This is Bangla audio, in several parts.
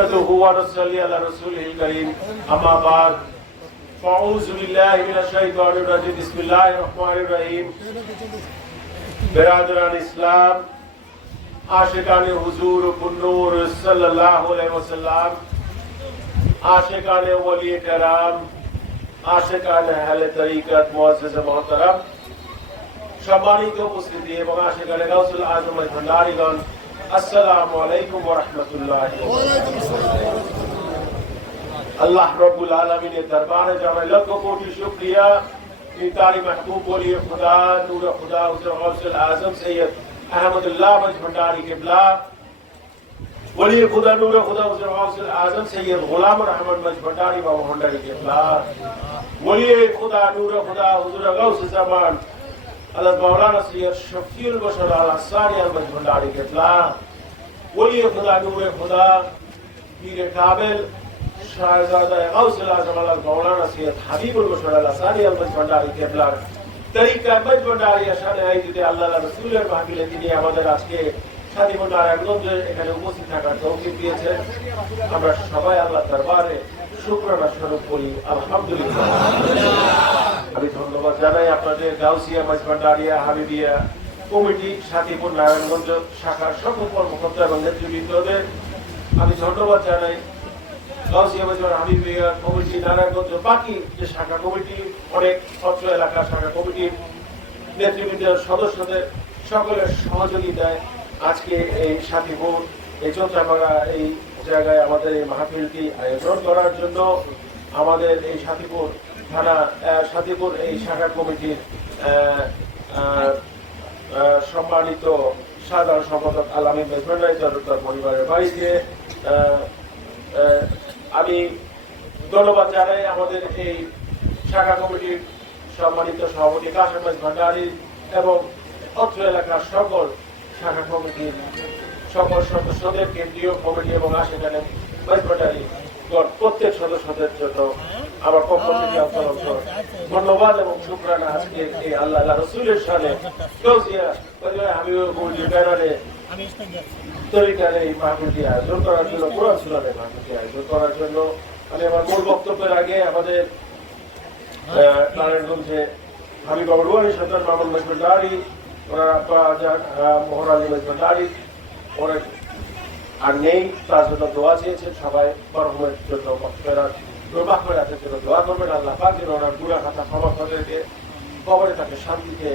نحمده ونصلي على رسوله الكريم أما بعد فأعوذ بالله من الشيطان الرجيم بسم الله الرحمن الرحيم برادران اسلام عاشقان حضور النور صلی اللہ علیہ وسلم عاشقان ولی کرام عاشقان اہل طریقت معزز محترم সম্মানিত উপস্থিতি এবং আশিকানে গাউসুল আজম ভান্ডারীগণ আসসালামু আলাইকুম ওয়া রাহমাতুল্লাহি ওয়া বারাকাতুহু আল্লাহ রাব্বুল আলামিনের দরবারে জানাই লাখ কোটি শুকরিয়া कि तारी महबूब वली खुदा नूर खुदा गौसुल आजम सैयद अहमदुल्लाह मज भंडारी किबला वली खुदा नूर खुदा गौसुल आजम सैयद गुलाम रहमान मज भंडारी बाबा भंडारी किबला वली खुदा नूर खुदा हुजूर गौस जमान हज़रत मौलाना सैयद शफीउल बशर अल अंसारी मज भंडारी किबला वली खुदा नूर खुदा पीर काबिल शाहजादा गौसुल आजम मौलाना सैयद हबीबुल बशर अल अंसारी मज भंडारी किबला तरीका मज भंडारी আশানে আয়োজিত আল্লাহ রাসূলের মাহফিলে তিনি আমাদের আজকে শান্তিপুর নারায়ণগঞ্জে এখানে উপস্থিত থাকার তৌফিক দিয়েছেন। আমরা সবাই আল্লাহর দরবারে শুকরানা স্বরূপ করি আলহামদুলিল্লাহ। আমি ধন্যবাদ জানাই আপনাদের গাউসিয়া মজ ভন্ডারিয়া হাবিবিয়া কমিটি শান্তিপুর নারায়ণগঞ্জ শাখার সকল কর্মকর্তা এবং নেতৃবৃন্দদের আমি ধন্যবাদ জানাই। গাউসিয়া মজ হাবিবিয়া কমিটি নারায়ণগঞ্জ বাকি যে শাখা কমিটি অনেক অত্র এলাকার শাখা কমিটির নেতৃবৃন্দের সদস্যদের সকলের সহযোগিতায় আজকে এই শান্তিপুর এই চন্দ্রাপাড়া এই জায়গায় আমাদের এই মাহফিলটি আয়োজন করার জন্য আমাদের এই শান্তিপুর থানা শান্তিপুর এই শাখা কমিটির সম্মানিত সাধারণ সম্পাদক আলামিন মেজবান্ডারি তার পরিবারের বাড়িতে আমি ধন্যবাদ জানাই আমাদের এই শাখা কমিটির সম্মানিত সভাপতি কাশেম ভান্ডারী এবং অত্র এলাকার সকল শাখা কমিটির সকল সদস্যদের কেন্দ্রীয় কমিটি এবং আশেপাশে ভান্ডারী প্রত্যেক সদস্যদের জন্য আমার পক্ষ থেকে ধন্যবাদ এবং শুকরানা। আজকে এই আল্লাহ রাসূলের শানে তরিকার এই মাহফিলটি আয়োজন করার জন্য কোরআন সুন্নাতের মাহফিলটি আয়োজন করার জন্য আমি আমার মূল বক্তব্যের আগে আমাদের নারায়ণগঞ্জে হাবিব রুহানি সন্তান মামুন মজ ভন্ডারী ওনার আব্বা মোহর আলী মজ ভন্ডারী ওরা আর নেই, তার জন্য দোয়া চেয়েছেন। সবাই মরহুমের জন্য মাগফিরাতের জন্য দোয়া করবেন। আল্লাহ পাক যেন ওনার গুনাহ খাতা ক্ষমা করে দিয়ে কবরে তাকে শান্তিতে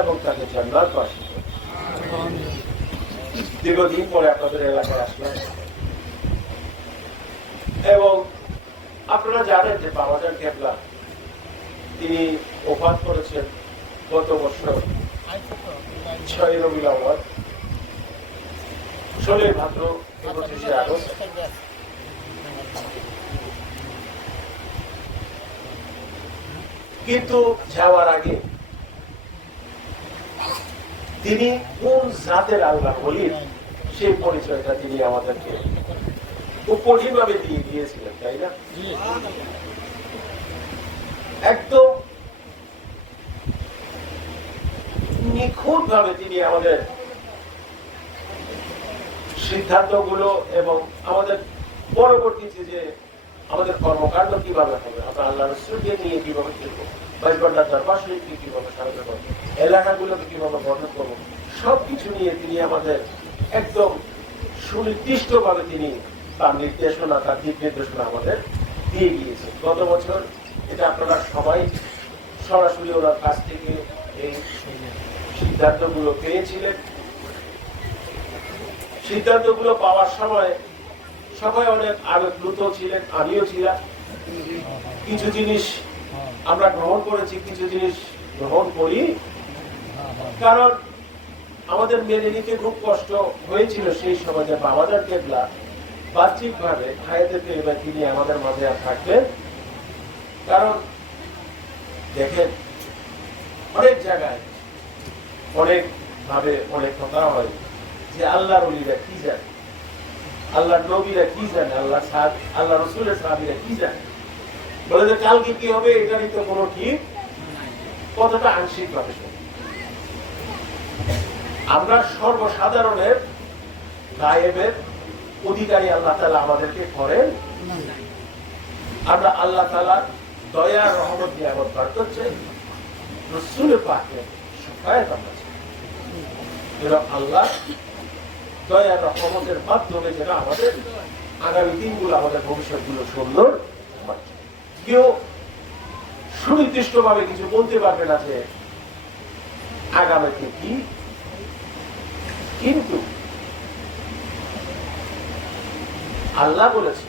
এবং তাকে জান্নাত বাসী করে। দীর্ঘদিন পরে আপনাদের এলাকায় আসলাম এবং আপনারা জানেন যে বাবাজান কেবলা তিনি ওফাত করেছেন গত বছর 6 রবিউল আউয়াল 16 ভাদ্র 25 আগস্ট। কিন্তু যাওয়ার আগে তিনি কোন জাতের আল্লাহ ওলির সেই পরিচয়টা তিনি আমাদেরকে খুব কঠিন ভাবে দিয়ে দিয়েছিলেন, তাই না? একদম নিখুঁত ভাবে তিনি আমাদের সিদ্ধান্ত গুলো এবং আমাদের পরবর্তীতে যে আমাদের কর্মকাণ্ড কিভাবে হবে, আমরা আল্লাহ রাসূলকে নিয়ে কিভাবে চলবো, বাইশবান্ডার দরবার শরীফকে কিভাবে সাহায্য করবো, এলাকাগুলোকে কিভাবে গঠন করবো, সবকিছু নিয়ে তিনি আমাদের একদম সুনির্দিষ্ট ভাবে তিনি তার নির্দেশনা তার দিক নির্দেশনা আমাদের দিয়ে গিয়েছেন। গত বছর এটা আপনারা সবাই সরাসরি ওনার কাছ থেকে এই সিদ্ধান্তগুলো পেয়েছিলেন। সিদ্ধান্তগুলো পাওয়ার সময় সবাই অনেক আবেগপ্লুত ছিলেন, আমিও ছিলাম। কিছু জিনিস আমরা গ্রহণ করেছি, কিছু জিনিস গ্রহণ করি, কারণ আমাদের মেনে নিতে খুব কষ্ট হয়েছিল সেই সময় যে বাবাজান কেবলা বাহ্যিক ভাবে হায়াতে তৈবা তিনি আমাদের মাঝে থাকবেন। কারণ দেখেন অনেক জায়গায় অনেক ভাবে অনেক কথা হয় যে আল্লাহর ওলিরা কি জানে, আল্লাহর নবীরা কি জানে, আল্লাহ রাসূলের সাহাবীরা কি জানে, বলে যে কালকে কি হবে এটারই তো কোনো ঠিক, কথাটা আংশিক ভাবে। আমরা সর্বসাধারণের গায়েবের অধিকারী আল্লাহ তাআলা আমাদেরকে করেন। আমরা আল্লাহ তাআলার দয়া রহমত নিয়ামত বরকত চাই, রাসূল পাকের শাফায়াত আমরা চাই। আল্লাহ দয়া রহমতের মাধ্যমে যেন আমাদের আগামী দিনগুলো, আমাদের ভবিষ্যৎগুলো সুন্দর। কেউ সুনির্দিষ্ট ভাবে কিছু বলতে পারবে না যে আগামীতে কি, কিন্তু আল্লাহ বলেছে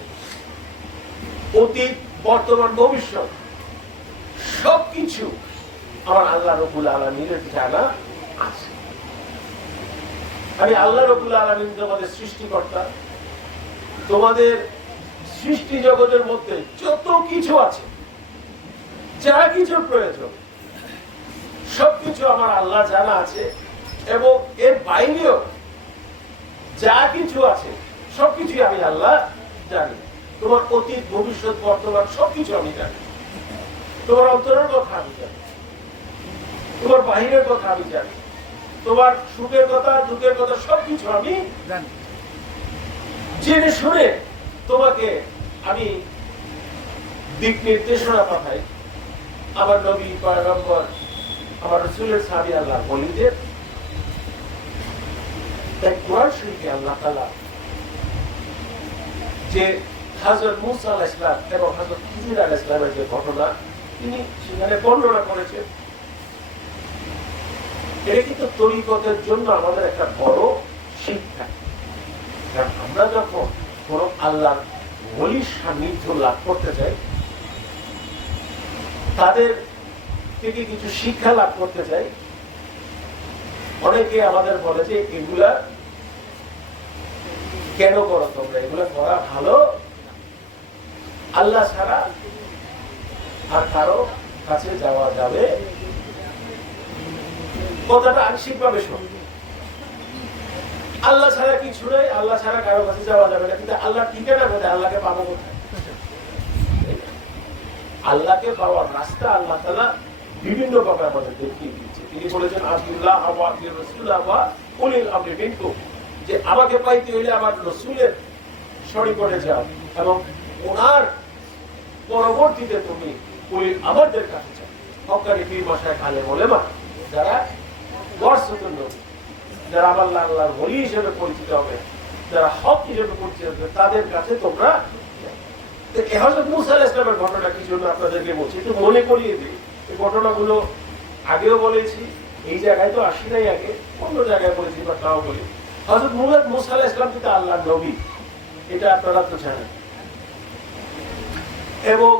অতীত, বর্তমান, ভবিষ্যৎ সবকিছু আমার আল্লাহ রাব্বুল আলামিনের জানা আছে। আমি আল্লাহ রাব্বুল আলামিন তোমাদের সৃষ্টিকর্তা, তোমাদের সৃষ্টি জগতের মধ্যে যত কিছু আছে, যা কিছু প্রয়োজন সবকিছু আমার আল্লাহ জানা আছে, এবং এর বাইরেও যা কিছু আছে সবকিছু আমি আল্লাহ জানি। তোমার অতীত, ভবিষ্যৎ, বর্তমান সবকিছু আমি জানি। তোমার অন্তরের কথা আমি জানি, তোমার বাহিরের কথা আমি জানি, তোমার সুখের কথা, দুঃখের কথা সবকিছু আমি জানি। জেনে শুনে তোমাকে আমি দিক নির্দেশনা পাঠাই আমার নবী, পয়গম্বর, আমার রাসূলের সাহাবী, আল্লাহর ওলিদের। তাই কোরআন শরীফে আল্লাহ তাআলা যে হযরত মূসা আলাইহিস সালাম এবং হযরত খিজির আলাইহিস সালামের যে ঘটনা তিনি সেখানে বর্ণনা করেছেন, এটা কিন্তু তরিকতের জন্য আমাদের একটা বড় শিক্ষা। কারণ আমরা যখন কোন আল্লাহর ওলির সান্নিধ্য লাভ করতে চাই, তাদের থেকে কিছু শিক্ষা লাভ করতে চাই, অনেকে আমাদের বলে যে এগুলা কেন করো তোমরা, এগুলা করা ভালো, আল্লাহ ছাড়া আর কারো কাছে যাওয়া যাবে। কথাটা আংশিক ভাবে শোন, আল্লাহ ছাড়া কিছু নাই, আল্লাহ ছাড়া কারো কাছে যাওয়া যাবে না, কিন্তু আল্লাহ ঠিকানা কোথায়, আল্লাহকে পাবো কোথায়? আল্লাহকে পাওয়ার রাস্তা আল্লাহ তাআলা বিভিন্ন ভাবে আমাদের দেখিয়ে দিয়েছে। তিনি বলেছেন আব্দুল্লাহ ওয়া রাসূলুল্লাহ ওয়া উলিল আমরি মিনকুম, যে আমাকে পাইতে হইলে আমার রাসূলের শরীক করে যাও এবং ওনার পরবর্তীতে তুমি উলিল আমরদের কাছে যাও। হক্কানি পীর মাশায়েখ আলেম ওলামা যারা ওয়ারসাতুন নবী, যারা আল্লাহর ওলি হিসেবে পরিচিত হবে, যারা হক হিসেবে পরিচিত হবে, তাদের কাছে তোমরা। হযরত মূসা আলাইহিস সালামের ঘটনা কি জন্য আপনাদেরকে বলছি, একটু মনে করিয়ে দিই। এই ঘটনাগুলো আগেও বলেছি, এই জায়গায় তো আসি নাই, আগে অন্য জায়গায় বলেছি, বা তাও বলি। হযরত মূসা আলাইহিস সালাম কিন্তু আল্লাহর নবী, এটা আপনারা তো জানেন। এবং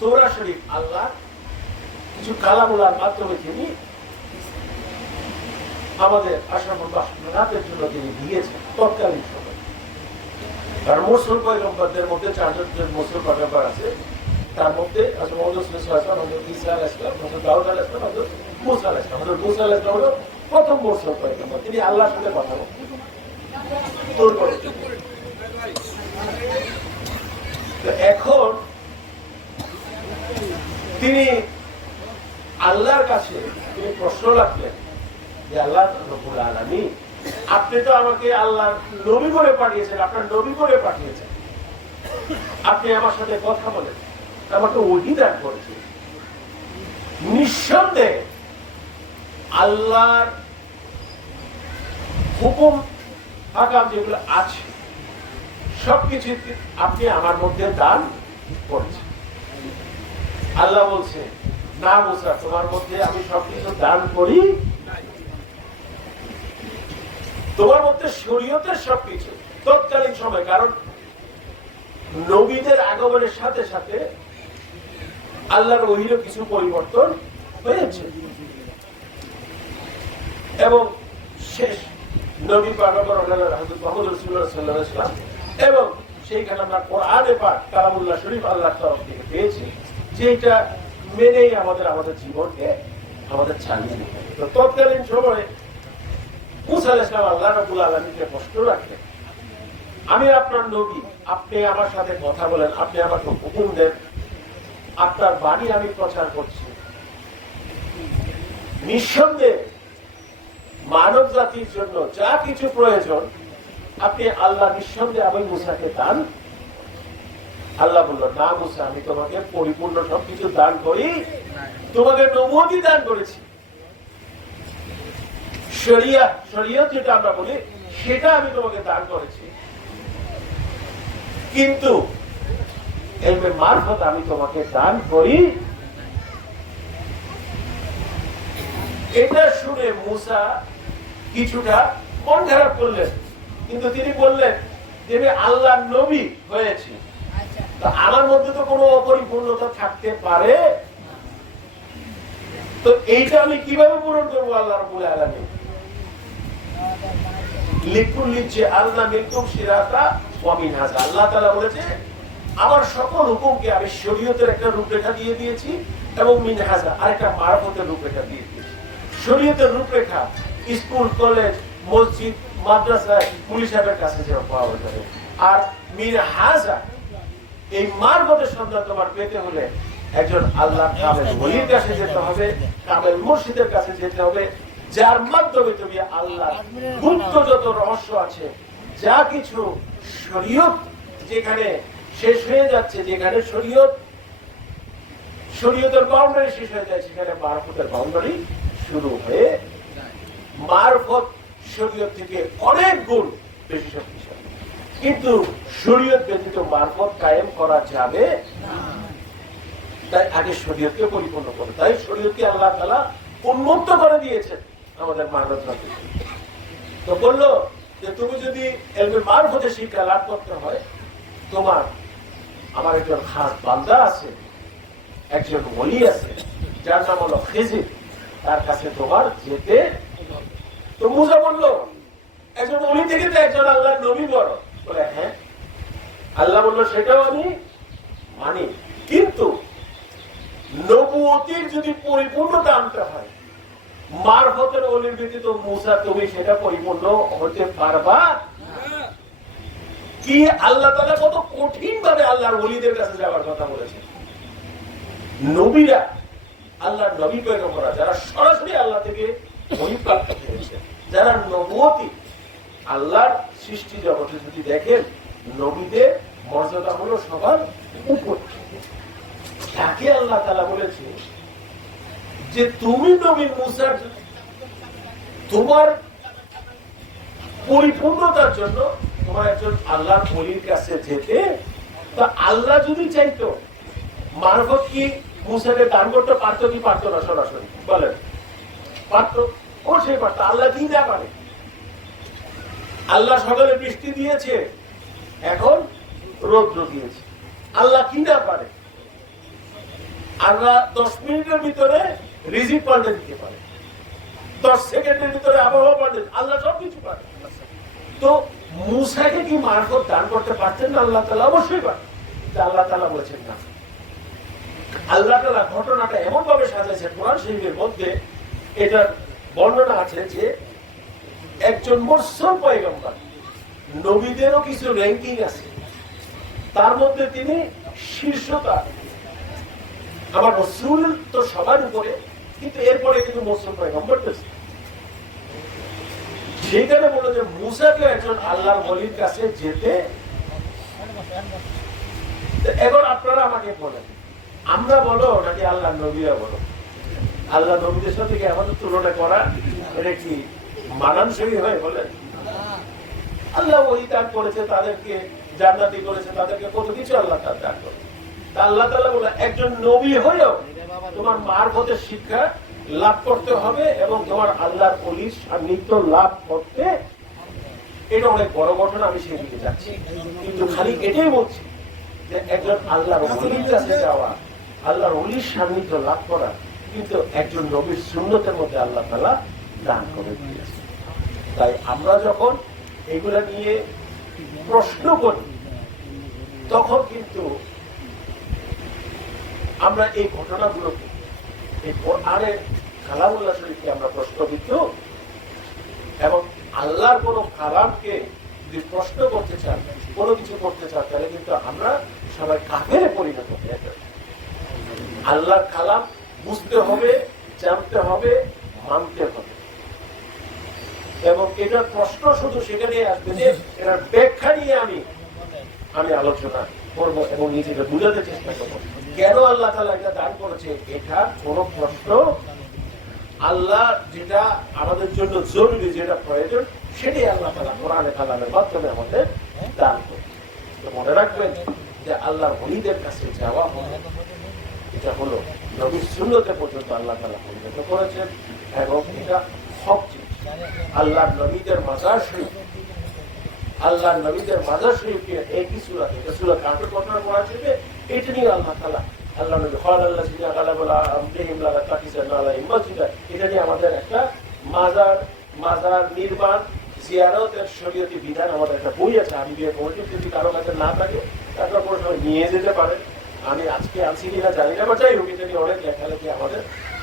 তৌরাত শরীফ আল্লাহ কিছু কালামুল্লাহর মাধ্যমে তিনি আমাদের আশরাফুল মাখলুকাতের জন্য তিনি দিয়েছেন তৎকালীন সময়। আর মুরসাল পয়গম্বরদের মধ্যে 4 জন মুরসাল পয়গম্বর আছে, তার মধ্যে হযরত মুহাম্মদ সাল্লাল্লাহু আলাইহি ওয়াসাল্লাম, হযরত ঈসা আলাইহিস সালাম, হযরত দাউদ আলাইহিস সালাম, হযরত মূসা আলাইহিস সালাম। হযরত মূসা আলাইহিস সালাম হলো প্রথম মুরসাল পয়গম্বর, তিনি আল্লাহর সাথে কথা বলতেন। তো এখন তিনি আল্লাহর কাছে তিনি প্রশ্ন রাখলেন যে আল্লাহ রাব্বুল আলামিন, আপনি তো আমাকে আল্লাহর নবী করে পাঠিয়েছেন, আপনার নবী করে পাঠিয়েছেন, আপনি আমার সাথে কথা বলেন, আমাকে ওহী দান করেছেন। নিঃসন্দেহে আল্লাহর হুকুম আকাম যেগুলো আছে সবকিছু আপনি আমার মধ্যে দান করেছেন। আল্লাহ বলছে, না মূসা, তোমার মধ্যে আমি সবকিছু দান করি, তোমার মধ্যে শরীয়তের সবকিছু তৎকালীন সময়। কারণ নবীদের আগমনের সাথে সাথে আল্লাহর ওহীরও কিছু পরিবর্তন হয়েছে, এবং শেষ নবী পয়গম্বর হযরত মুহাম্মদ রাসূলুল্লাহ সাল্লাল্লাহু আলাইহি ওয়াসাল্লাম, এবং সেইখানে আমরা কোরআনে পাক কালামুল্লাহ শরীফ আল্লাহর তরফ থেকে পেয়েছি, যে এটা মেনেই আমাদের জীবনকে আমাদের চালিয়ে নিতে হবে। তো তৎকালীন সময়ে মূসা আলাইহিস সালাম আল্লাহ রাব্বুল আলামিনকে প্রশ্ন রাখলেন, আমি আপনার নবী, আপনি আমার সাথে কথা বলেন, আপনি আমাকে হুকুম দেন, আপনার বাণী আমি প্রচার করছি। নিঃসন্দেহে মানব জাতির জন্য যা কিছু প্রয়োজন আপনি আল্লাহ নিঃসন্দেহে আমি মুসাকে দান। আল্লাহ বলল, না মুসা, আমি তোমাকে পরিপূর্ণ সবকিছু দান করি, তোমাকে নবুয়তি দান করেছি। শরিয়ত যেটা আমরা বলি সেটা আমি তোমাকে দান করেছি, কিন্তু ইলমে মারফত আমি তোমাকে দান করি। এটা শুনে মুসা কিছুটা মন খারাপ করলেন, কিন্তু তিনি বললেন যে আমি আল্লাহর নবী হয়েছি, তো আমার মধ্যে তো কোনো অপরিপূর্ণতা থাকতে পারে, তো এইটা আমি কিভাবে পূরণ করবো? আল্লাহ রাব্বুল আলামিন লিকুল্লি জাআলনা মিনকুম শিরাতা ওয়া মিনহাজা, আল্লাহ তাআলা বলেছে আমার সকল হুকুমকে আমি শরীয়তের একটা রূপরেখা দিয়ে দিয়েছি এবং মিনহাজা আরেকটা মারফতের রূপরেখা দিয়ে দিয়েছি। শরীয়তের রূপরেখা স্কুল, কলেজ, মসজিদ, মাদ্রাসায় পুলিশ সাহেবের কাছে যেন পাওয়া যাবে, আর মিনহাজা এই মারফতের সন্ধান তোমার পেতে হলে একজন আল্লাহ কামেল ওলির কাছে যেতে হবে, কামেল মুর্শিদের কাছে যেতে হবে, যার মাধ্যমে তুমি আল্লাহ গুপ্ত যত রহস্য আছে, যা কিছু শরীয়ত যেখানে শেষ হয়ে যাচ্ছে, যেখানে শরীয়তের বাউন্ডারি শেষ হয়ে যায়, সেখানে মারফতের বাউন্ডারি শুরু হয়ে মারফত শরীয়ত থেকে অনেক গুণ বেশি শক্তিশালী। কিন্তু শরীয়ত ব্যতীত মারফত কায়েম করা যাবে না, তাই আগে শরীয়তকে পরিপূর্ণ করে, তাই শরীয়তকে আল্লাহ তাআলা উন্মুক্ত করে দিয়েছেন আমাদের মানব জাতির। তো বললো যে তুমি যদি ইলমে মারফতের শিক্ষা লাভ করতে হয়, তোমার আমার একজন খাস বান্দা আছে, একজন ওলি আছে, যার নাম হলো খিজির, তার কাছে তোমার যেতে। তো মুসা বললো একজন ওলি থেকে তো একজন আল্লাহর নবী বড়। বলে হ্যাঁ, আল্লাহ বললো সেটাও আমি মানি, কিন্তু নবুয়তির যদি পরিপূর্ণতা আনতে হয়, মারফতের ওলির ব্যতীত মুসা তুমি সেটা পরিপূর্ণ হতে পারবা কি? আল্লাহ তাআলা কত কঠিন ভাবে আল্লাহর ওলিদের কাছে যাওয়ার কথা বলেছেন। নবীরা, আল্লাহর নবী পয়গম্বররা যারা সরাসরি আল্লাহ থেকে ওহী প্রাপ্ত হয়েছে, যারা নবুয়তি, আল্লাহর সৃষ্টি জগতে যদি দেখেন নবীদের মর্যাদা হলো সবার উপর। তাকে আল্লাহ তাআলা বলেছে যে তুমি নবী মুসার তোমার পরিপূর্ণতার জন্য তোমার একজন আল্লাহর ওলির কাছে যেতে। তা আল্লাহ যদি চাইতো মারফত কি মুসাকে দান করতে পারতো কি পারতো না? সরাসরি বলেন পারতো, ও সে পারতো। আল্লাহ কি না পারে? আল্লাহ সকালে বৃষ্টি দিয়েছে, এখন রৌদ্র দিয়েছে, আল্লাহ কি না পারে? আল্লাহ 10 মিনিটের ভিতরে রিজিক পাল্টে দিতে পারে, 10 সেকেন্ডের ভিতরে আবহাওয়া পাল্টে, আল্লাহ সবকিছু পারে। তো মুসাকে কি মারফত দান করতে পারতেন না আল্লাহ তাআলা? অবশ্যই পারতেন। আল্লাহ তাআলা বলেছেন না। আল্লাহ তাআলা ঘটনাটা এমন ভাবে সাজাইছেন কোরআন শরীফের মধ্যে, এটার বর্ণনা আছে যে একজন মুরসাল পয়গম্বর, নবীদেরও কিছু র্যাঙ্কিং আছে, তার মধ্যে তিনি শীর্ষতা। আমার রাসূল তো সবার উপরে, কিন্তু এরপরে কিন্তু মুরসাল পয়গম্বর তো। সেখানে বলে যে মুসাকে একজন আল্লাহর ওলির কাছে যেতে। এখন আপনারা আমাকে বলেন, আমরা বলো নাকি আল্লাহ নবীরা বলো? আল্লাহ নবীদের সাথে কি আমাদের তুলনা করা এটা কি মানানসই হয়? বলেন, আল্লাহ ওই দান করেছে, তাদেরকে জান্নাতি করেছে, তাদেরকে কত কিছু আল্লাহ তাআলা দান করেছে। আল্লাহ তাআলা বলে একজন নবী হয়েও তোমার মারফতের শিক্ষা লাভ করতে হবে এবং তোমার আল্লাহর ওলির সান্নিধ্য লাভ করতে। এটা অনেক বড় ঘটনা, আমি সেদিকে যাচ্ছি, কিন্তু খালি এটাই বলছি যে একজন আল্লাহর ওলির কাছে যাওয়া, আল্লাহর ওলির সান্নিধ্য লাভ করা, কিন্তু একজন নবীর সুন্নতের মধ্যে আল্লাহ তাআলা দান করে দিয়েছে। তাই আমরা যখন এগুলা নিয়ে প্রশ্ন করি, তখন কিন্তু আমরা এই ঘটনাগুলোকে, এই কোরআনের কালামুল্লাহ শরীফকে আমরা প্রশ্নবিদ্ধ, এবং আল্লাহর কোন কালামকে যদি প্রশ্ন করতে চান, কোনো কিছু করতে চান, তাহলে কিন্তু আমরা সবাই কাফেরে পরিণত হয়ে যাবে। আল্লাহর কালাম বুঝতে হবে, জানতে হবে, মানতে হবে। এবং এটার প্রশ্ন শুধু সেখানে আসবে যে এটার ব্যাখ্যা নিয়ে আমি আলোচনা করবো এবং নিজেকে বুঝাতে চেষ্টা করবো কেন আল্লাহ তাআলা এটা দান করেছে। এটা কোন প্রশ্ন, আল্লাহ যেটা আমাদের জন্য জরুরি, যেটা প্রয়োজন, সেটাই আল্লাহ তাআলা কোরআনে কালামের মাধ্যমে আমাদের দান করে। তো মনে রাখবেন যে আল্লাহর ওলিদের কাছে যাওয়া হলো, এটা হলো নবীর সুন্নতে পর্যন্ত আল্লাহ তাআলা পরিণত করেছেন এবং এটা হক জিনিস। আল্লাহর নবীদের মাজার শরীফ, আল্লাহর নবীদের মাজার শরীফকে একই সূরা থেকে সূরা কাহফের ঘটনা পড়া যাবে। এটা নিয়ে আল্লাহ তাআলা আল্লাহ নবী খালাল্লাযিনা গালাবুলা আমরিহিম লা তাকিসানা আলাইহিম মাসজিদা, এটা নিয়ে আমাদের একটা মাজার নির্মাণ জিয়ারতের শরীয়তি বিধান আমাদের একটা বই আছে। আমি দিয়ে বলছি যদি কারো কাছে না থাকে তারপর কোনো সময় নিয়ে যেতে পারেন। আমি আজকে আনছি কিনা জানি না, বা যাই হোক এটা নিয়ে অনেক লেখালেখি আমাদের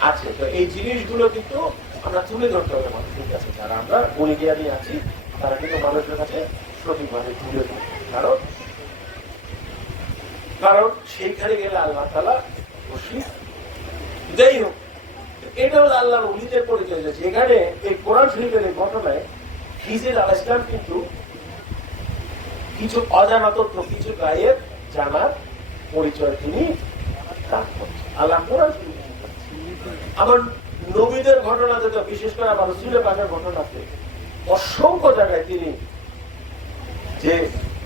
আছে। তো এই জিনিসগুলো কিন্তু আমরা তুলে ধরতে হবে মানুষের কাছে, যারা আমরা বলিগিয়ানি আছি তারা কিন্তু মানুষের কাছে সঠিকভাবে তুলে ধরবে। কারণ সেইখানে গেলে আল্লাহ তাআলা খুশি। যাই হোক, এটা হলো আল্লাহর ওলিদের পরিচয়। যেখানে এই কোরআন শরীফের এই ঘটনায় খিজির আলাইহিস সালাম কিন্তু কিছু অজানা তথ্য, কিছু গায়েব জানার পরিচয় তিনি দান করছেন। আল্লাহ কোরআন শরীফে আবার নবীদের ঘটনাতে, তো বিশেষ করে আমার রাসূলের পাকের ঘটনাতে অসংখ্য জায়গায় তিনি যে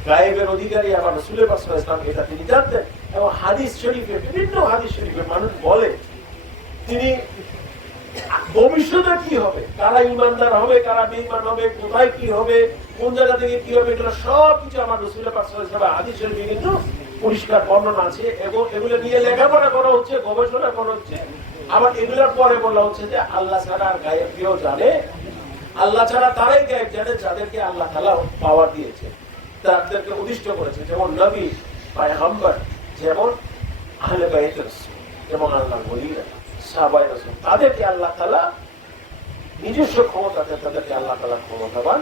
গায়েবের অধিকারী আমার রাসূলের পাক সাল্লাল্লাহু আলাইহি ওয়াসাল্লাম, এটা তিনি জানতেন। এবং হাদিস শরীফে, বিভিন্ন হাদিস শরীফে মানুষ বলে তিনি ভবিষ্যতে কি হবে, কারা ইমানদার হবে, কারা বেঈমান হবে, কোথায় কি হবে, কোন জায়গা থেকে কি হবে, এগুলো সব কিছু আমার রাসূলের পাক সাল্লাল্লাহু আলাইহি ওয়াসাল্লাম হাদিস শরীফে কিন্তু পরিষ্কার বর্ণনা আছে। এবং এগুলো নিয়ে লেখাপড়া করা হচ্ছে, গবেষণা করা হচ্ছে। আবার এগুলোর পরে বলা হচ্ছে যে আল্লাহ ছাড়া আর গায়েব কেউ জানে, আল্লাহ ছাড়া তারাই গায়েব জানে যাদেরকে আল্লাহ তাআলা পাওয়ার দিয়েছে, তাদেরকে উদ্দিষ্ট করেছে। যেমন নবী, পয়গম্বর, যেমন আহলে বাইত রাসূল, যেমন আল্লাহর ওলিরা, সাহাবায়ে রাসূল, তাদেরকে আল্লাহ তাআলা নিজস্ব ক্ষমতাতে তাদেরকে আল্লাহ তাআলা ক্ষমতাবান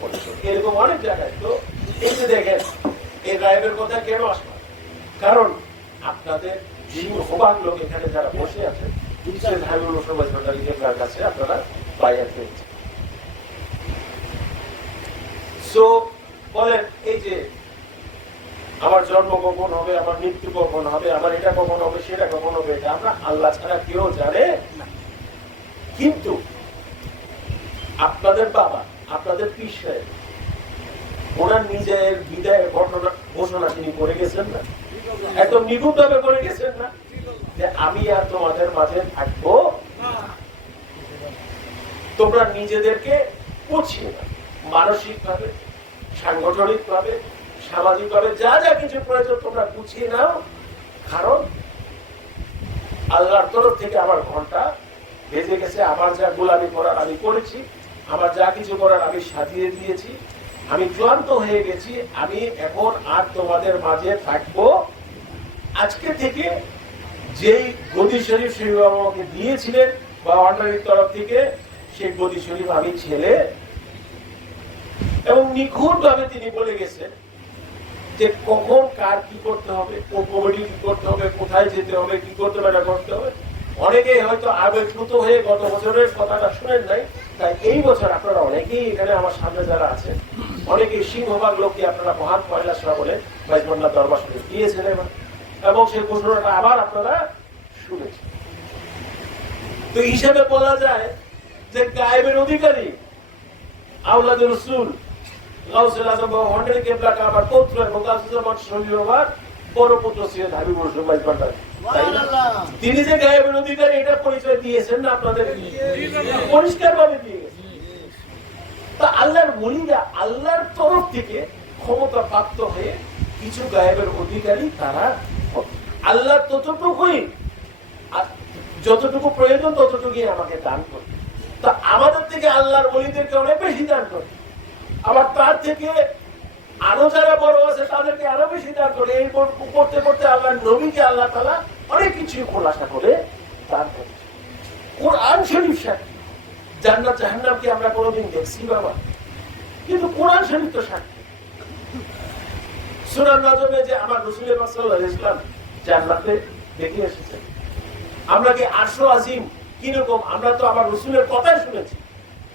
করেছে। এরকম অনেক জায়গায়। তো এই যে দেখেন এই গায়েবের কথা কেন আসবে, কারণ আপনাদের সিংহভাগ লোক এখানে যারা বসে আছেন কাছে আপনারা বাইরে পেয়েছেন। বলেন এই যে আমার জন্ম কখন হবে, আমার মৃত্যু কখন হবে, আমার এটা কখন হবে, সেটা কখন হবে, এটা আমরা আল্লাহ ছাড়া কেউ জানে না। কিন্তু আপনাদের বাবা, আপনাদের পীর সাহেব, ওনার নিজের বিদায়ের ঘোষণা তিনি করে গেছেন না, একদম নিখুঁত ভাবে করে গেছেন না, যে আমি আর তোমাদের মাঝে থাকবো, তোমরা নিজেদেরকে গুছিয়ে নাও, মানসিক ভাবে, সাংগঠনিক ভাবে, সামাজিক ভাবে যা যা কিছু প্রয়োজন তোমরা গুছিয়ে নাও। কারণ আল্লাহর তরফ থেকে আমার ঘন্টা বেজে গেছে, আমার যা গোলামি করার আমি করেছি, আমার যা কিছু করার আমি সাজিয়ে দিয়েছি, আমি ক্লান্ত হয়ে গেছি, আমি এখন আর তোমাদের মাঝে থাকবো। আজকে থেকে যেই গদি শরীফ শরীফ আমাকে দিয়েছিলেন বা অন্যান্য তরফ থেকে, সেই গদি শরীফ আমি ছেলে। এবং নিখুঁত ভাবে তিনি বলে গেছেন যে কখন কার কি করতে হবে, কোন কমিটি কি করতে হবে, কোথায় যেতে হবে, কি করতে হবে, করতে হবে। অনেকেই হয়তো আবেগপ্রুত হয়ে গত বছরের কথাটা শুনেন নাই, তাই এই বছর আপনারা অনেকেই এখানে আমার সামনে যারা আছেন, অনেকেই সিংহভাগ লোককে আপনারা মহান পয়লা শ্রাবণে বাইতুল্লাহ দরবার শরীফ দিয়েছেন এবং সেই ঘোষণাটা আবার আপনারা শুনেছেন। তো হিসেবে বলা যায় যে গায়েবের অধিকারী আওলাদে রাসূল গাউসুল আজম হন্ডের কেবলা কাবার পুত্র এবং গাউসুজ্জামান শরীয়বার বড় পুত্র ছিলেন হাবিবুর রহমান বাইত ভান্ডারী। তিনি যে গায়েবের অধিকারী এটা পরিচয় দিয়েছেন না আপনাদের, পরিষ্কার ভাবে দিয়ে গেছেন। তা আল্লাহর ওলিরা আল্লাহর তরফ থেকে ক্ষমতা প্রাপ্ত হয়ে কিছু গায়েবের অধিকারী, তারা আল্লাহ ততটুকুই, যতটুকু প্রয়োজন ততটুকুই আমাকে দান করে। তা আমাদের থেকে আল্লাহর ওলিদেরকে অনেক বেশি দান করে, আবার তার থেকে আরো যারা বড় আছে তাদেরকে আরো বেশি দান করে। এই করতে করতে আল্লাহর নবীকে আল্লাহ তাআলা অনেক কিছু খোলাসা করে দান করে। কোরআন শরীফ সাক্ষী, জান্নাত জাহান্নামকে আমরা কোনোদিন দেখছি বাবা, কিন্তু কোরআন শরীফ তো সাক্ষী। সূরা নাজমে যে আমার রাসূল সাল্লাল্লাহু আলাইহি ওয়াসাল্লাম জান্নাতে দেখে এসেছেন, আমরা কি আরশ আজিম কিরকম, আমরা তো আমার রাসূলের কথাই শুনেছি,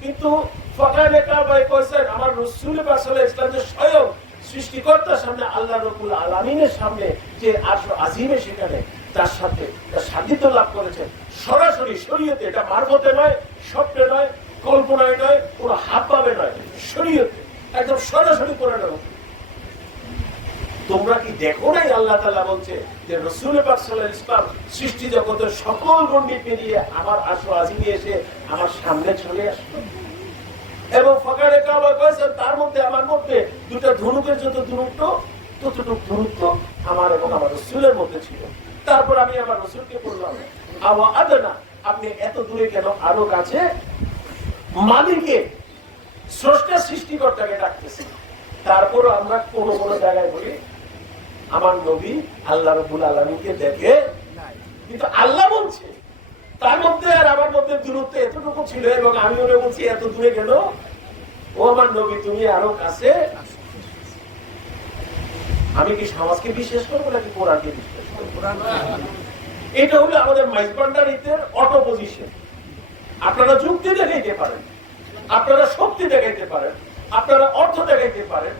কিন্তু ফাকানে কাবায় কইছেন আমার রাসূল পাক সাল্লাল্লাহু আলাইহি ওয়াসাল্লাম যে স্বয়ং সৃষ্টিকর্তার সামনে আল্লাহ রাব্বুল আলামিনের সামনে যে আরশ আজিমে সেখানে তার সাথে তার সান্নিধ্য লাভ করেছেন সরাসরি শরীয়তে, এটা মারফতে নয়, স্বপ্নে নয়, কল্পনায় নয়, কোনো হাত পাবে নয়, শরীয়তে একদম সরাসরি করে নেব। তোমরা কি দেখো নাই আল্লাহ তাআলা বলছে যে রাসূল পাক সাল্লাল্লাহু আলাইহি ওয়াসাল্লাম সৃষ্টি জগতের সকল গণ্ডি পেরিয়ে আমার আরশ আজিমে এসে আমার সামনে চলে আসলো এবং ফাকারে কাবা কইছেন তার মধ্যে আমার মধ্যে দুটো ধনুকের যত দূরত্ব ততটুকু দূরত্ব আমার এবং আমার রাসূলের মধ্যে ছিল। তারপর আমি আমার রাসূলকে বললাম আওয়া আদনা, আপনি এত দূরে কেন, আরো কাছে মালিককে স্রষ্টা সৃষ্টিকর্তাকে ডাকতেছি। তারপর আমরা কোন কোন জায়গায় বলি আমার নবী আল্লাহ রাব্বুল আলামিনকে দেখে, কিন্তু আল্লাহ বলছে তার মধ্যে আর আমার মধ্যে দূরত্ব এতটুকু ছিল এবং আমি ওরে বলছি এত দূরে কেন, ও আমার নবী তুমি আরো কাছে। আমি কি সমাজকে বিশ্বাস করবো নাকি কোরআনকে বিশ্বাস করবো? এটা হলো আমাদের মাইজবান্ডারিতে অটোপোজিশন। আপনারা যুক্তি দেখাইতে পারেন, আপনারা শক্তি দেখাইতে পারেন, আপনারা অর্থ দেখাইতে পারেন,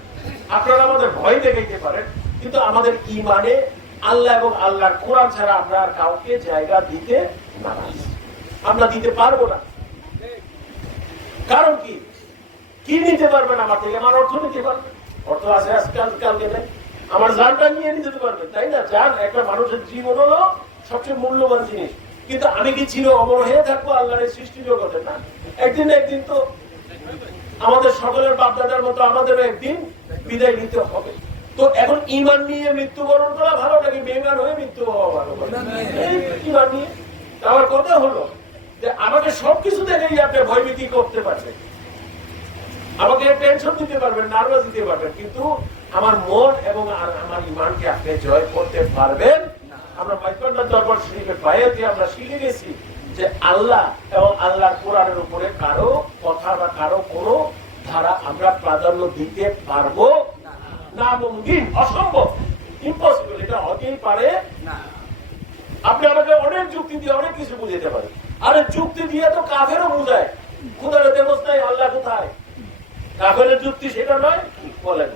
আপনারা আমাদের ভয় দেখাইতে পারেন, কিন্তু আমাদের ঈমানে আল্লাহ এবং আল্লাহর কোরআন ছাড়া আমরা আর কাউকে জায়গা দিতে নারাজ, আমরা দিতে পারবো না। কারণ কি কি নিতে পারবেন আমার থেকে? আমার অর্থ নিতে পারবেন, অর্থ আছে আজকাল কালকে নেই, আমার জানটা নিয়ে নিতে পারবেন, তাই না? জান একটা মানুষের জীবন হলো সবচেয়ে মূল্যবান জিনিস, কিন্তু আমি কি চির অমর হয়ে থাকবো আল্লাহর সৃষ্টি জগতে? না, একদিন একদিন তো আমাদের সকলের বাপদাদার মতো আমাদেরও একদিন বিদায় নিতে হবে। তো এখন ঈমান নিয়ে মৃত্যুবরণ করা ভালো নাকি বেঈমান হয়ে মৃত্যু হওয়া ভালো? ঈমান নিয়ে আমার কথা হলো যে আমাকে সবকিছু দেখেই আপনি ভয়ভীতি করতে পারবেন, আমাকে টেনশন দিতে পারবেন, নার্ভাস দিতে পারবেন, কিন্তু আমার মন এবং আমার ঈমানকে আপনি জয় করতে পারবেন। আমরা মাইজবান্ডার দরবার শরীফের বাইরে আমরা শিখে গেছি যে আল্লাহ এবং আল্লাহর কোরআনের উপরে কারো কথা বা কারো কোনো ধারা আমরা প্রাধান্য দিতে পারবো না, মুমকিন, অসম্ভব, ইম্পসিবল, এটা হতেই পারে না। আপনি আমাকে অনেক যুক্তি দিয়ে অনেক কিছু বুঝাইতে পারেন, আরে যুক্তি দিয়ে তো কাফেরও বুঝায় খোদার দেবস্থায় আল্লাহ কোথায়, কাফেরের যুক্তি সেটা নয়, বলেন।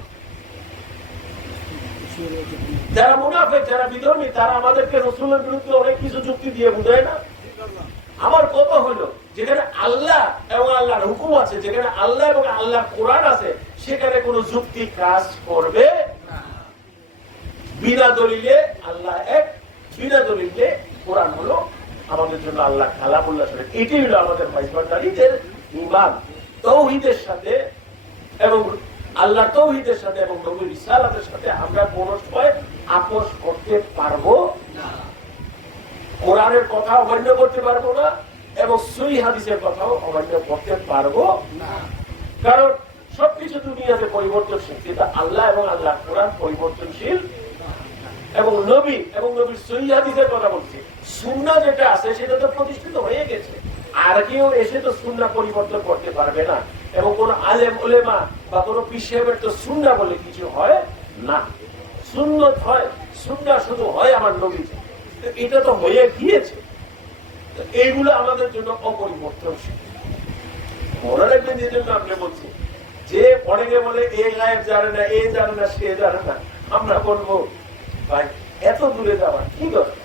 যারা মুনাফিক, যারা বিধর্মী, তারা আমাদেরকে রাসূলের বিরুদ্ধে অনেক কিছু যুক্তি দিয়ে বুঝায় না। আমার কথা হলো যেখানে আল্লাহ এবং আল্লাহর হুকুম আছে, যেখানে আল্লাহ এবং আল্লাহর কোরআন আছে, সেখানে কোনো যুক্তি কাজ করবে না। বিনা দলিলে আল্লাহ এক, বিনা দলিলে কোরআন হলো আমাদের জন্য আল্লাহ কালামুল্লাহ শরীফ। এটাই হলো আমাদের মাইজবান্ডারিদের ঈমান, তাওহীদের সাথে এবং আল্লাহ তাওহীদের সাথে এবং নবীর রিসালাতের সাথে আমরা কোনো সময় আপোষ করতে পারবো না। কোরআনের কথা অমান্য করতে পারবো না এবং সহিহ হাদিসের কথাও অমান্য করতে পারবো না। কারণ সবকিছু দুনিয়াতে পরিবর্তনশীল, কিন্তু আল্লাহ এবং আল্লাহ কোরআন পরিবর্তনশীল এবং নবী এবং নবীর সহিহ হাদিসের কথা বলছি। সুন্নাহ যেটা আছে সেটা তো প্রতিষ্ঠিত হয়ে গেছে, আর কেউ এসে তো সুন্নাহ পরিবর্তন করতে পারবে না। এবং কোন আলেম ওলেমা বা কোন পীর সাহেবের তো সুন্নাহ বলে কিছু হয় না, সুন্নত হয়, সুন্নাহ শুধু হয় আমার নবীর। এটা তো হয়ে গিয়েছে, এইগুলো আমাদের জন্য অপরিবর্তনশীল। মনে রাখবেন, যে জন্য আপনি বলছি যে অনেকে বলে এ গায়েব জানে না, এ জানে না, সে জানে না। আমরা বলবো ভাই এত দূরে যাওয়া কি দরকার?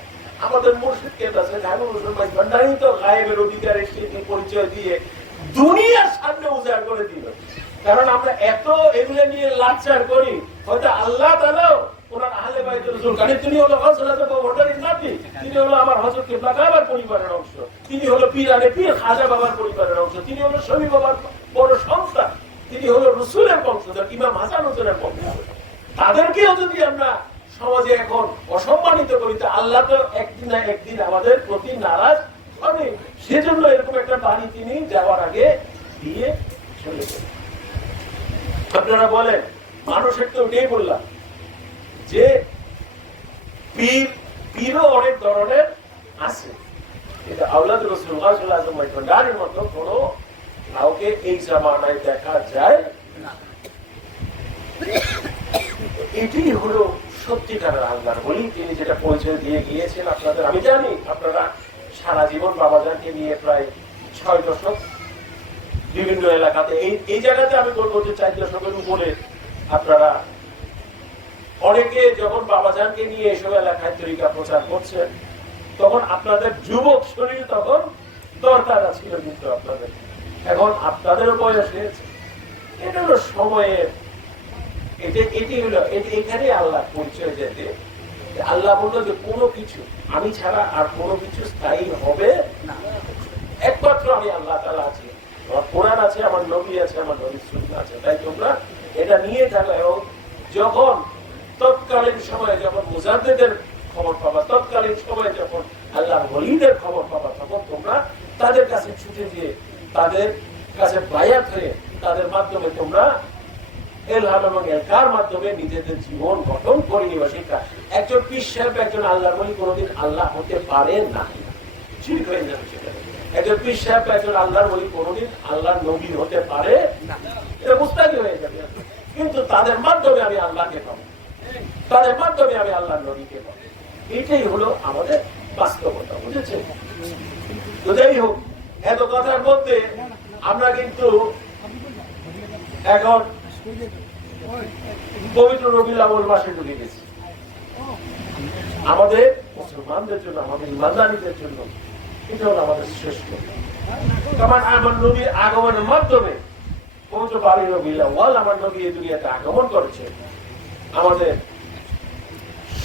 আমাদের মুর্শিদ কে আছে, ঢাকুর হোসেন ভান্ডারী তো গায়েবের অধিকারের পরিচয় দিয়ে দুনিয়ার সামনে উজাড় করে দিল। কারণ আমরা এত এগুলো নিয়ে লাচার করি, হয়তো আল্লাহ তাআলাও ওনার আহলে বাইতুর রাসূল, কারণ তিনি হলো হযরত ভান্ডারীর নাতি, তিনি হলো আমার হযরত কিবলা কাবার পরিবারের অংশ, তিনি হলো পীরানে পীর খাজা বাবার পরিবারের অংশ, তিনি হলো শমী বাবার বড় সন্তান, তিনি হলো রাসূলের বংশধর, ইমাম হাসান হোসেনের বংশধর। তাদেরকেও যদি আমরা সমাজে এখন অসম্মানিত করি, তো আল্লাহ তো একদিন না একদিন আমাদের প্রতি নারাজ হবে। সেজন্য এরকম একটা বাণী তিনি যাওয়ার আগে দিয়ে চলে গেলেন। আপনারা বলেন, মানুষের তো ওটাই বললাম যে পীরও অনেক ধরনের আছে, কিন্তু আওলাদ রাসূলুল্লাহ সাল্লাল্লাহু আলাইহি ওয়াসাল্লামের মতো কোন কাউকে এই জামানায় দেখা যায় না। এটি হলো সত্যিকারের আল্লাহর ওলি, তিনি যেটা পরিচয় দিয়ে গিয়েছেন আপনাদের। আমি জানি আপনারা সারা জীবন বাবাজানকে নিয়ে প্রায় 6 দশক বিভিন্ন এলাকাতে। এই জায়গাতে আমি বলবো যে 4 দশকের উপরে আপনারা অনেকে যখন বাবাজানকে নিয়ে এসব এলাকায় তরিকা প্রচার করছেন, তখন আপনাদের যুবক শরীর তখন দরকার ছিল, কিন্তু আপনাদের এখন আপনাদেরও বয়স হয়েছে। এটা হলো সময়ের, এটি হলো এখানে আল্লাহ পরিচয় যেতে। আল্লাহ বললো যে কোনো কিছু আমি ছাড়া আর কোনো কিছু স্থায়ী হবে না, একমাত্র আমি আল্লাহ তাআলা আছি, আমার কোরআন আছে, আমার নবী আছে, আমার নবীর সুন্নাহ আছে। তাই তোমরা এটা নিয়ে থাকো। এবং যখন তৎকালীন সময়ে যখন মুজাদ্দিদের খবর পাবা, তৎকালীন সময়ে যখন আল্লাহর ওলিদের খবর পাবা, তখন তোমরা তাদের কাছে ছুটে গিয়ে তাদের কাছে বায়াত হয়ে তাদের মাধ্যমে তোমরা ইলহাম এবং ইলকার মাধ্যমে নিজেদের জীবন গঠন করে নিবা। শিক্ষা একজন পীর সাহেব, একজন আল্লাহর ওলি কোনোদিন আল্লাহ হতে পারে না, ঠিক হয়ে যাবে সেটা। একজন পীর সাহেব, একজন আল্লাহর ওলি কোনোদিন আল্লাহর নবী হতে পারে না, এটা মুস্তাহিল হয়ে যাবে। কিন্তু তাদের মাধ্যমে আমি আল্লাহকে পাবো, তাদের মাধ্যমে আমি আল্লাহর নবীকে পাবো। এটাই হলো আমাদের বাস্তবতা, বুঝেছেন? তো যাই হোক, এত কথার মধ্যে আমরা কিন্তু এখন পবিত্র রবিউল আউয়াল মাসে ঢুকে গেছি। আমাদের মুসলমানদের জন্য, আমাদের ইমানদারীদের জন্য এটা হলো আমাদের শ্রেষ্ঠ। কারণ আমার নবীর আগমনের মাধ্যমে পবিত্র বারোই রবিউল আউয়াল আমার নবী এই দুনিয়াতে আগমন করেছে। আমাদের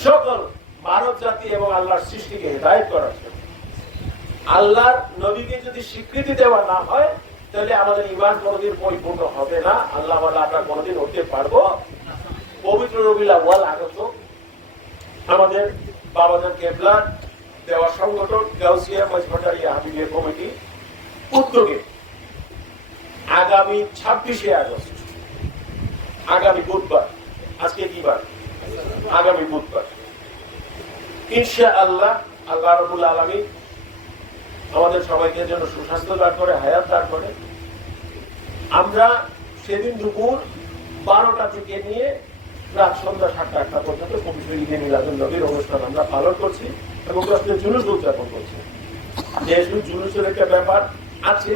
সকল মানব জাতি এবং আল্লাহর সৃষ্টিকে হিদায়াত করার জন্য। আল্লাহর নবীকে যদি স্বীকৃতি দেওয়া না হয়, তাহলে আমাদের ঈমান কোনদিন পরিপূর্ণ হবে না, আল্লাহ ওয়ালা আমরা কোনদিন হতে পারবো। পবিত্র রবিউল আউয়াল আগত আমাদের বাবাজান কেবলার দেওয়া সংগঠন গাউসিয়া মজভাটারিয়া হাবিবিয়া কমিটি উদ্যোগে আগামী 26শে আগস্ট, আগামী বুধবার, আজকে কি বার? আগামী বুধবার ইনশাআল্লাহ আল্লাহ রাব্বুল আলামিন আমাদের সবাইকে যেন সুস্বাস্থ্য দান করে, হায়াত দান করে। আমরা সেদিন দুপুর 12টা থেকে নিয়ে রাত সন্ধ্যা 7টা পর্যন্ত পবিত্র ঈদে মিলাদুন নবীর অনুষ্ঠান আমরা পালন করছি এবং জুলুস উদযাপন করছি। যেহেতু জুলুসের একটা ব্যাপার আছে,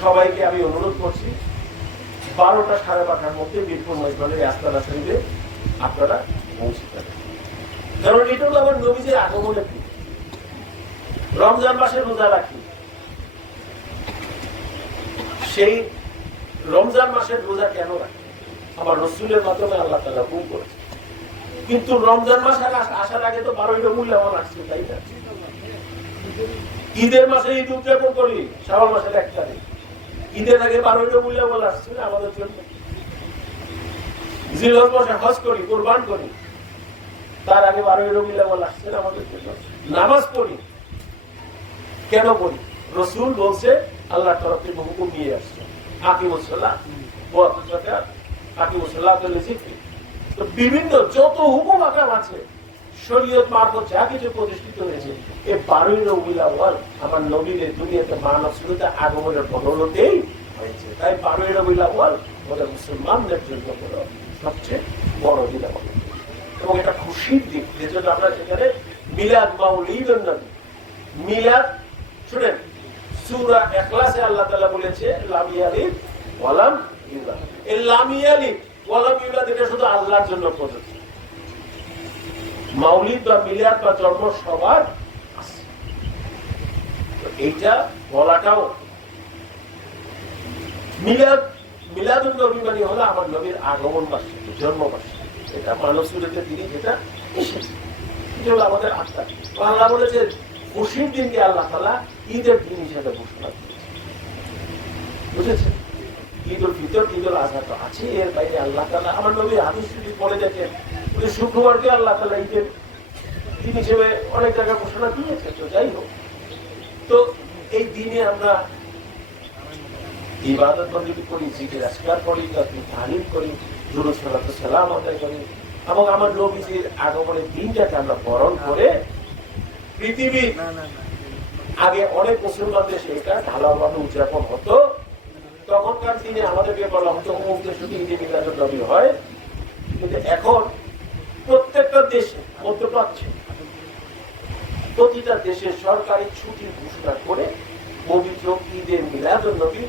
সবাইকে আমি অনুরোধ করছি 12টা সাড়ে 12টার মধ্যে বীরপুর মজবানের আস্তানা শরীফে আপনারা পৌঁছে যাবেন। কারণ এটা হলো আমার নবীজির আগমনের দিন। রমজান মাসে রোজা রাখি, সেই রমজান মাসের রোজা কেন রাখি? আমার রসুলের মাধ্যমে আল্লাহ তাআলা হুকুম করেছে। কিন্তু রমজান মাস আসার আগে তো 12ই রবিউল আউয়াল আসছে, তাই না? ঈদের মাসে ঈদ উদযাপন করি, শাওয়াল মাসের 1 তারিখ। ঈদের আগে 12ই রবিউল আউয়াল আসছে না আমাদের জন্য। জিলহজ মাসে হজ করি, কুরবান করি, তার আগে 12ই রবিউল আউয়াল আসছে না আমাদের জন্য। নামাজ পড়ি, কেন করি? রসুল বলছে, আল্লাহর তরফ থেকে হুকুম নিয়ে আসছে, আকিমুস সালাত ওয়া আতুজ যাকাত, আকিমুস সালাত ওয়া যিকরি। তো বিভিন্ন যত হুকুম আকাম আছে শরীয়ত মারফত যা কিছু প্রতিষ্ঠিত হয়েছে, এই 12ই রবিউল আউয়াল আমার নবীর দুনিয়াতে মানব শুরুতে আগমনের বদৌলতেই হয়েছে। তাই 12ই রবিউল আউয়াল আমাদের মুসলমানদের জন্য হলো সবচেয়ে বড় দিন আমাদের, এবং এটা খুশির দিন। যেজন্য আমরা সেখানে মিলাদ মাউলিদুন নবী, মিলাদ শুনেন, সূরা ইখলাসে আল্লাহ তাআলা বলেছে লাম ইয়ালিদ ওয়া লাম ইউলাদ। এই লাম ইয়ালিদ ওয়া লাম ইউলাদ এটা শুধু আল্লাহর জন্য প্রযোজ্য। মাউলিদ বা মিলাদ বা জন্ম সবার আছে, তো এইটা বলাটাও মিলাদ, মিলাদুন নবী মানে হলো আমার নবীর আগমন বার্ষিকী, জন্ম বার্ষিকী। এটা মানব সুরতে তিনি যেটা এসেছে, এটা হলো আমাদের আত্মা। আল্লাহ বলেছে খুশির দিনকে আল্লাহ তাআলা ঈদের দিন হিসেবে ঘোষণা করেছে, বুঝেছেন? ঈদ উল ফিতর, ঈদ উল আযহা তো আছে, এর বাইরে আল্লাহ তাআলা আমার নবী হাদিস শরীফ বলে দেখেন শুক্রবারকে আল্লাহ তাআলা ঈদের দিন হিসেবে অনেক জায়গায় ঘোষণা দিয়েছে। তো যাই হোক, তো এই দিনে আমরা ইবাদত বন্দেগী করি, জিকির আজকার করি, তাহলিল করি, দুরূদ সালাত সালাম আদায় করি, এবং আমার নবীজির আগমনের দিনটাকে আমরা বরণ করে পৃথিবী আগে অনেক মুসলমান দেশে এটা ঢালাওভাবে উদযাপন হতো। তখনকার দিনে আমাদেরকে বলা হতো অমুক দেশে ঈদে মিলাদুন নবী হয়, কিন্তু এখন প্রত্যেকটা দেশে, মধ্যপ্রাচ্যে প্রতিটা দেশে সরকারি ছুটি ঘোষণা করে পবিত্র ঈদে মিলাদুন নবী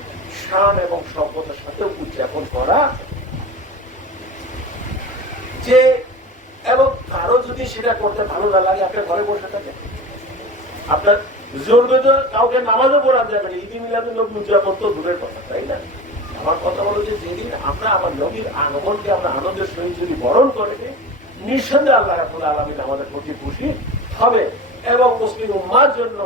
শান এবং সভ্যতার সাথে উদযাপন করা, যে এবং কারো যদি সেটা করতে ভালো না লাগে আপনার ঘরে বসে থাকে, আপনার জোর বেঁধে কাউকে নামাজও পড়ান যাবে না, ঈদে মিলাদুন নবী উদযাপন তো দূরের কথা, তাই না? আমার কথা হলো যে যেদিন আমরা আমার নবীর আগমনকে আমরা আনন্দের সহিত যদি বরণ করে, নিঃসন্দেহে আল্লাহ রাব্বুল আলামিন আমাদের প্রতি খুশি হবে। এবং মুসলিম উম্মার জন্য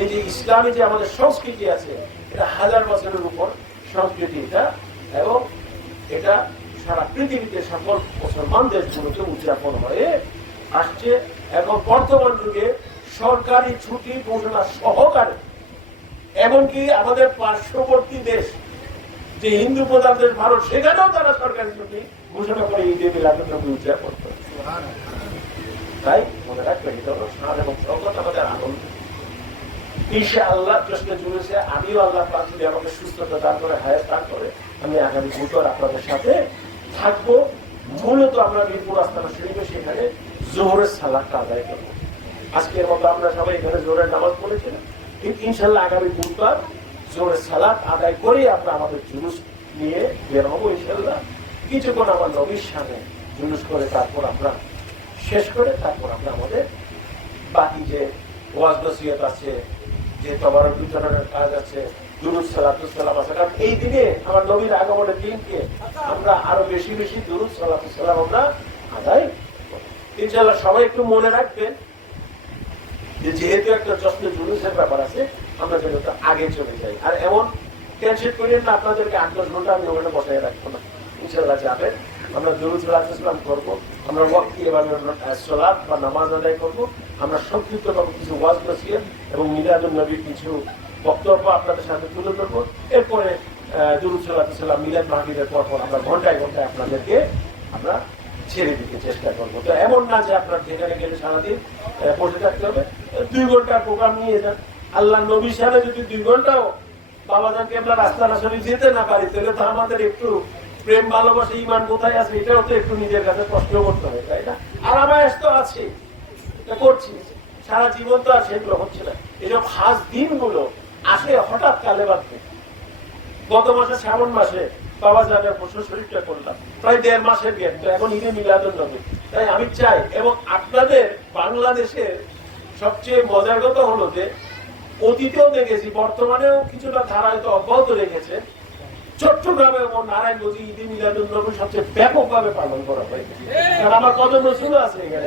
এই যে ইসলামী যে আমাদের সংস্কৃতি আছে, এটা হাজার বছরের উপর সংস্কৃতি এটা, এবং এটা সারা পৃথিবীতে সকল মুসলমানদের জন্য উদযাপন হয়ে আসছে। এবং বর্তমান যুগে সরকারি ছুটি ঘোষণা সহকারে, এমনকি আমাদের পার্শ্ববর্তী দেশ যে হিন্দু প্রধান দেশ ভারত, সেখানেও তারা সরকারি ছুটি ঘোষণা করে ঈদে মিলাদুন নবী উদযাপন করে। তাই মনে রাখবেন, এটা হলো শান এবং শওকত, আমাদের আনন্দ। ইনশাআল্লাহ চেষ্টা চলেছে, আমিও আল্লাহ পাক যদি আমাকে সুস্থতা দান করে, হায়াত দান করে, আমি আগামী বুধবার আপনাদের সাথে থাকবো। মূলত আমরা মিরপুর আস্তানা শরীফে সেখানে জোহরের সালাতটা আদায় করবো। আজকের মতো আমরা সবাই এখানে জোহরের নামাজ পড়েছিলাম, কিন্তু ইনশাআল্লাহ আগামী বুধবার জোহরের সালাত আদায় করে আমরা আমাদের জুলুস নিয়ে বের হবো ইনশাআল্লাহ। কিছুক্ষণ আমার নবীর সামনে জুলুস করে তারপর আমরা শেষ করে তারপর আমরা আমাদের বাকি যে ওয়াজ নসিহত আছে, যে তবারক বিতরণের কাজ আছে, দুরূদ সালাতুস সালাম আছে, কারণ এই দিনে আমার নবীর আগমনের দিনকে আমরা আরো বেশি বেশি দুরূদ সালাতুস সালাম আমরা আদায় করব। ইনশাআল্লাহ সবাই একটু মনে রাখবেন যে যেহেতু একটা জশ্নে জুলুসের ব্যাপার আছে, আমরা যেন একটু আগে চলে যাই। আর এমন টেনশন করেন না আপনাদেরকে 8-10 ঘন্টা আমি ওখানে বসায় রাখবো না, ইনশাআল্লাহ যাবেন। আমরা দুরূদ সালাতুস সালাম করবো, আমরা ওয়াক্তি এভাবে সালাত বা নামাজ আদায় করবো, আমরা সংক্ষিপ্ত কিছু ওয়াজ নসিহত এবং মিলাদুন নবীর কিছু বক্তব্য আপনাদের সাথে তুলে ধরবো। এরপরে দুরূদ সালাতুস সালাম মিলাদ মাহফিলের পর আমরা ঘন্টায় ঘন্টায় আপনাদেরকে আমরা ছেড়ে দিতে চেষ্টা করবো। তো এমন না যে আপনার যেখানে গেলে সারাদিন বসে থাকতে হবে। 2 ঘন্টার প্রোগ্রাম নিয়ে যান। আল্লাহ নবীর সাথে যদি 2 ঘন্টাও বাবাজানকে আমরা আস্তানা শরীফ যেতে না পারি, তাহলে তো আমাদের একটু প্রেম ভালোবাসা ইমান কোথায় আছে এটাও তো একটু নিজের কাছে প্রশ্ন করতে হবে, তাই না? আর আমার তো আছে, এটা করছি, সারা জীবন তো আর সেগুলো হচ্ছে না। এইসব খাস দিনগুলো আসে হঠাৎ কালে বাদে। গত মাসে শ্রাবণ মাসে বাবা জানের বছর শরীরটা করলাম, প্রায় 1.5 মাসের গ্যাপ, তো এখন ঈদে মিলাদুন নবী। তাই আমি চাই, এবং আপনাদের বাংলাদেশের সবচেয়ে মজার কথা হলো যে অতীতেও দেখেছি, বর্তমানেও কিছুটা ধারা হয়তো অব্যাহত রেখেছে, চট্টগ্রামে এবং নারায়ণগঞ্জে ঈদে মিলাদুন নবী সবচেয়ে ব্যাপকভাবে পালন করা হয়। কারণ আমার কদম রসুল আছে এখানে।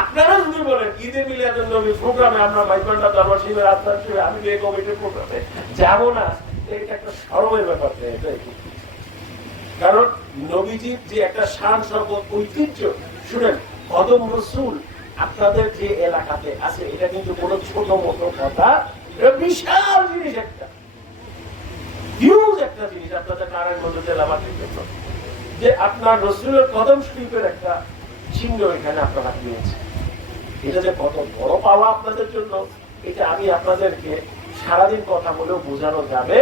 আপনারা যদি বলেন ঈদে মিলাদুন নবী প্রোগ্রামে আমরা মাইকন্ডা দরবার শিবের আস্থান শিবে আমি এই কমিটির প্রোগ্রামে যাবো না, এটা একটা শরমের ব্যাপার। কারণ নবীজির যে একটা শান শওকত ঐতিহ্য, শুনেন, কদম রসুল আপনাদের যে এলাকাতে আছে, এটা কিন্তু কোনো ছোট মতো কথা, বিশাল জিনিস, একটা হিউজ একটা জিনিস আপনাদের নারায়ণগঞ্জ জেলা মাটির জন্য, যে আপনার রসুলের কদম শরীফের একটা চিহ্ন এখানে আপনারা পেয়েছেন। এটা যে কত বড় পাওয়া আপনাদের জন্য, এটা আমি আপনাদেরকে সারাদিন কথা বলেও বোঝানো যাবে।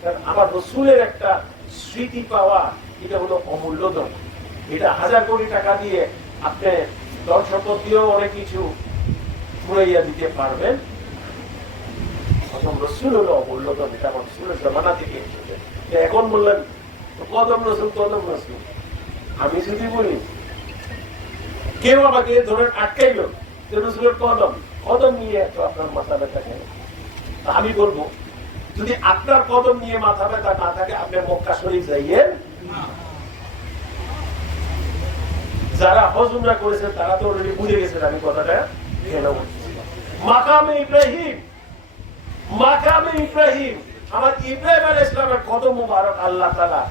কারণ আমার রসুলের একটা স্মৃতি পাওয়া, এটা হলো অমূল্য ধন। এটা 1000 কোটি টাকা দিয়ে আপনি ধন সম্পদ দিয়েও অনেক কিছু ঘুরাইয়া দিতে পারবেন। রসুল হলো অমূল্য ধন, এটা আমার রসুলের জমানা থেকে এসেছে। এখন বললেন কদম রসুল, কদম রসুল, আমি যদি বলি কেউ আমাকে ধরে আটকাইল রসুলের কদম, কদম নিয়ে এত আপনার মাথা ব্যথা কেন? আমি বলবো, যদি আপনার কদম নিয়ে মাথা ব্যথা না থাকে, আপনি মক্কা শরীফ যাইয়েন। যারা হজ উমরা করেছেন তারা তো অলরেডি বুঝে গেছেন আমি কথাটা কেন বলছি। মাকামে ইব্রাহিম, মাকামে ইব্রাহিম, আমার ইব্রাহিম আলাইহিস সালামের কদম মুবারক আল্লাহ তাআলা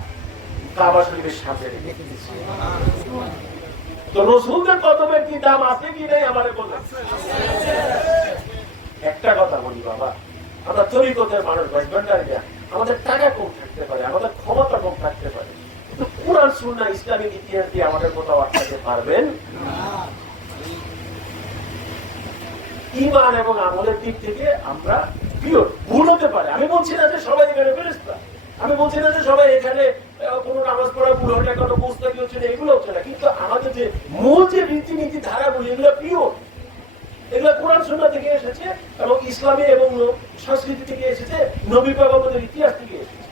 কাবা শরীফের সাথে রেখে দিয়েছেন। তো রসুলদের কদমের কি দাম আছে কি নেই আমারে বলেন। একটা কথা বলি বাবা, আমরা তরিকতের মানুষ, আমাদের টাকা কম থাকতে পারে, আমাদের ক্ষমতা কম থাকতে পারে, কিন্তু কুরআন সুন্নাহ ইসলামিক ইতিহাস দিয়ে আমাদের কোথাও আটকাতে পারবেন না। ঈমান এবং আমলের দিক থেকে আমরা পিওর। ভুল হতে পারে, আমি বলছি না যে সবাই এখানে ফেরেশতা, আমি বলছি না যে সবাই এখানে কোন নামাজ পড়া ভুল হলে কোনো মুস্তাকি হচ্ছে না, এগুলো হচ্ছে না, কিন্তু আমাদের যে মূল যে রীতিনীতি ধারাগুলি, এগুলো পিওর। এগুলো কোরআন সুন্নাহ থেকে এসেছে এবং ইসলামী এবং সংস্কৃতি থেকে এসেছে, নবী পয়গম্বরদের ইতিহাস থেকে এসেছে।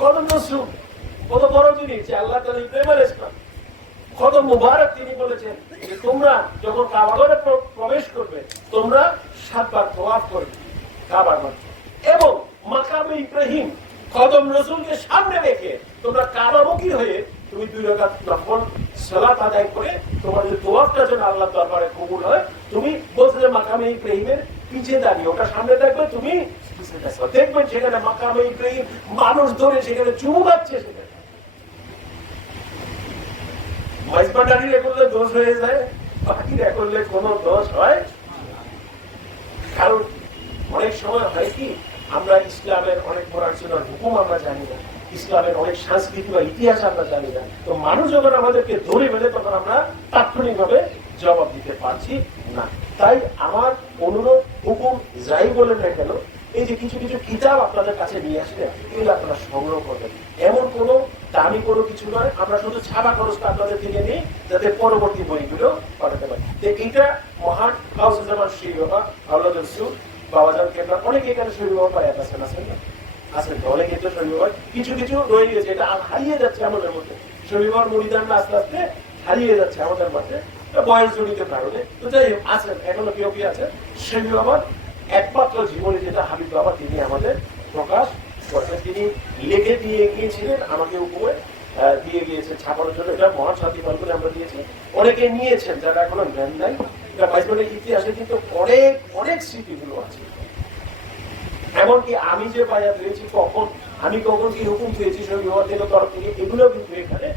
কত নসরুল, কত বড় জিনিস যে আল্লাহ তাআলার প্রেমের ইসলাম, কত মুবারক। তিনি বলেছেন যে তোমরা যখন কাবা ঘরে প্রবেশ করবে তোমরা 7 বার তাওয়াফ করবে কাবার মধ্যে, এবং মাকামে ইব্রাহিম কদম রসুলকে সামনে রেখে তোমরা কাবামুখী হয়ে তুমি 2 রাকাত নফল সালাত আদায় করে তোমার যে তাওয়াফটা যেন আল্লাহর দরবারে কবুল হয়, তুমি বলতে যে মাকামে ইব্রাহিমের পিছে দাঁড়িয়ে ওটা সামনে দেখবে, তুমি দেখবেন সেখানে মাকামে ইব্রাহিম মানুষ ধরে সেখানে চুমু খাচ্ছে। সেখানে মাইজবান্ডারিরা করলে দোষ হয়ে যায়, বাকিরা করলে কোনো দোষ হয়। কারণ অনেক সময় হয় কি, আমরা ইসলামের অনেক পড়াশোনার হুকুম আমরা জানি না, ইসলামের অনেক সংস্কৃতি বা ইতিহাস আমরা জানি না। তো মানুষ যখন আমাদেরকে ধরে ফেলে তখন আমরা তাৎক্ষণিকভাবে জবাব দিতে পারছি না। তাই আমার অনুরোধ, হুকুম যাই বলেন না কেন, এই যে কিছু কিছু কিতাব আপনাদের কাছে নিয়ে আসলে এগুলো আপনারা সংগ্রহ করবেন। এমন কোনো দামি কোনো কিছু নয়, আমরা শুধু ছাপা খরচটা আপনাদের থেকে নিই যাতে পরবর্তী বইগুলো পাঠাতে পারি। এইটা মহান গাউসুজ্জামান শ্রী বাবা আল্লাহ রসুল বাবাজান কেবলা অনেকে এখানে শরীর বাবা পায় আছেন না, আছেন তো অনেকে, তো শরীর বাবা কিছু কিছু রয়ে গেছে, এটা হারিয়ে যাচ্ছে আমাদের মধ্যে। শরীর বাবার মুরিদানরা আস্তে আস্তে হারিয়ে যাচ্ছে আমাদের মধ্যে বয়স জড়িত কারণে। তো যাই হোক আছেন, এখনো কেউ কি আছেন। শরীর বাবার একমাত্র জীবনে যেটা হাবিব বাবা তিনি আমাদের প্রকাশ করেছেন, তিনি লিখে দিয়ে গিয়েছিলেন, আমাকে উপরে দিয়ে গিয়েছেন ছাপানোর জন্য। এটা মহান সাথী ফল করে আমরা দিয়েছি, অনেকে নিয়েছেন যারা এখনো জ্ঞান নাই। এটা বাইবেলের ইতিহাসে কিন্তু অনেক অনেক স্মৃতিগুলো আছে। এমনকি আমি যে বায়াত হয়েছি কখন, আমি কখন কি হুকুম পেয়েছি শরীর বাবার থেকে তরফ থেকে, এগুলো কিন্তু এখানে।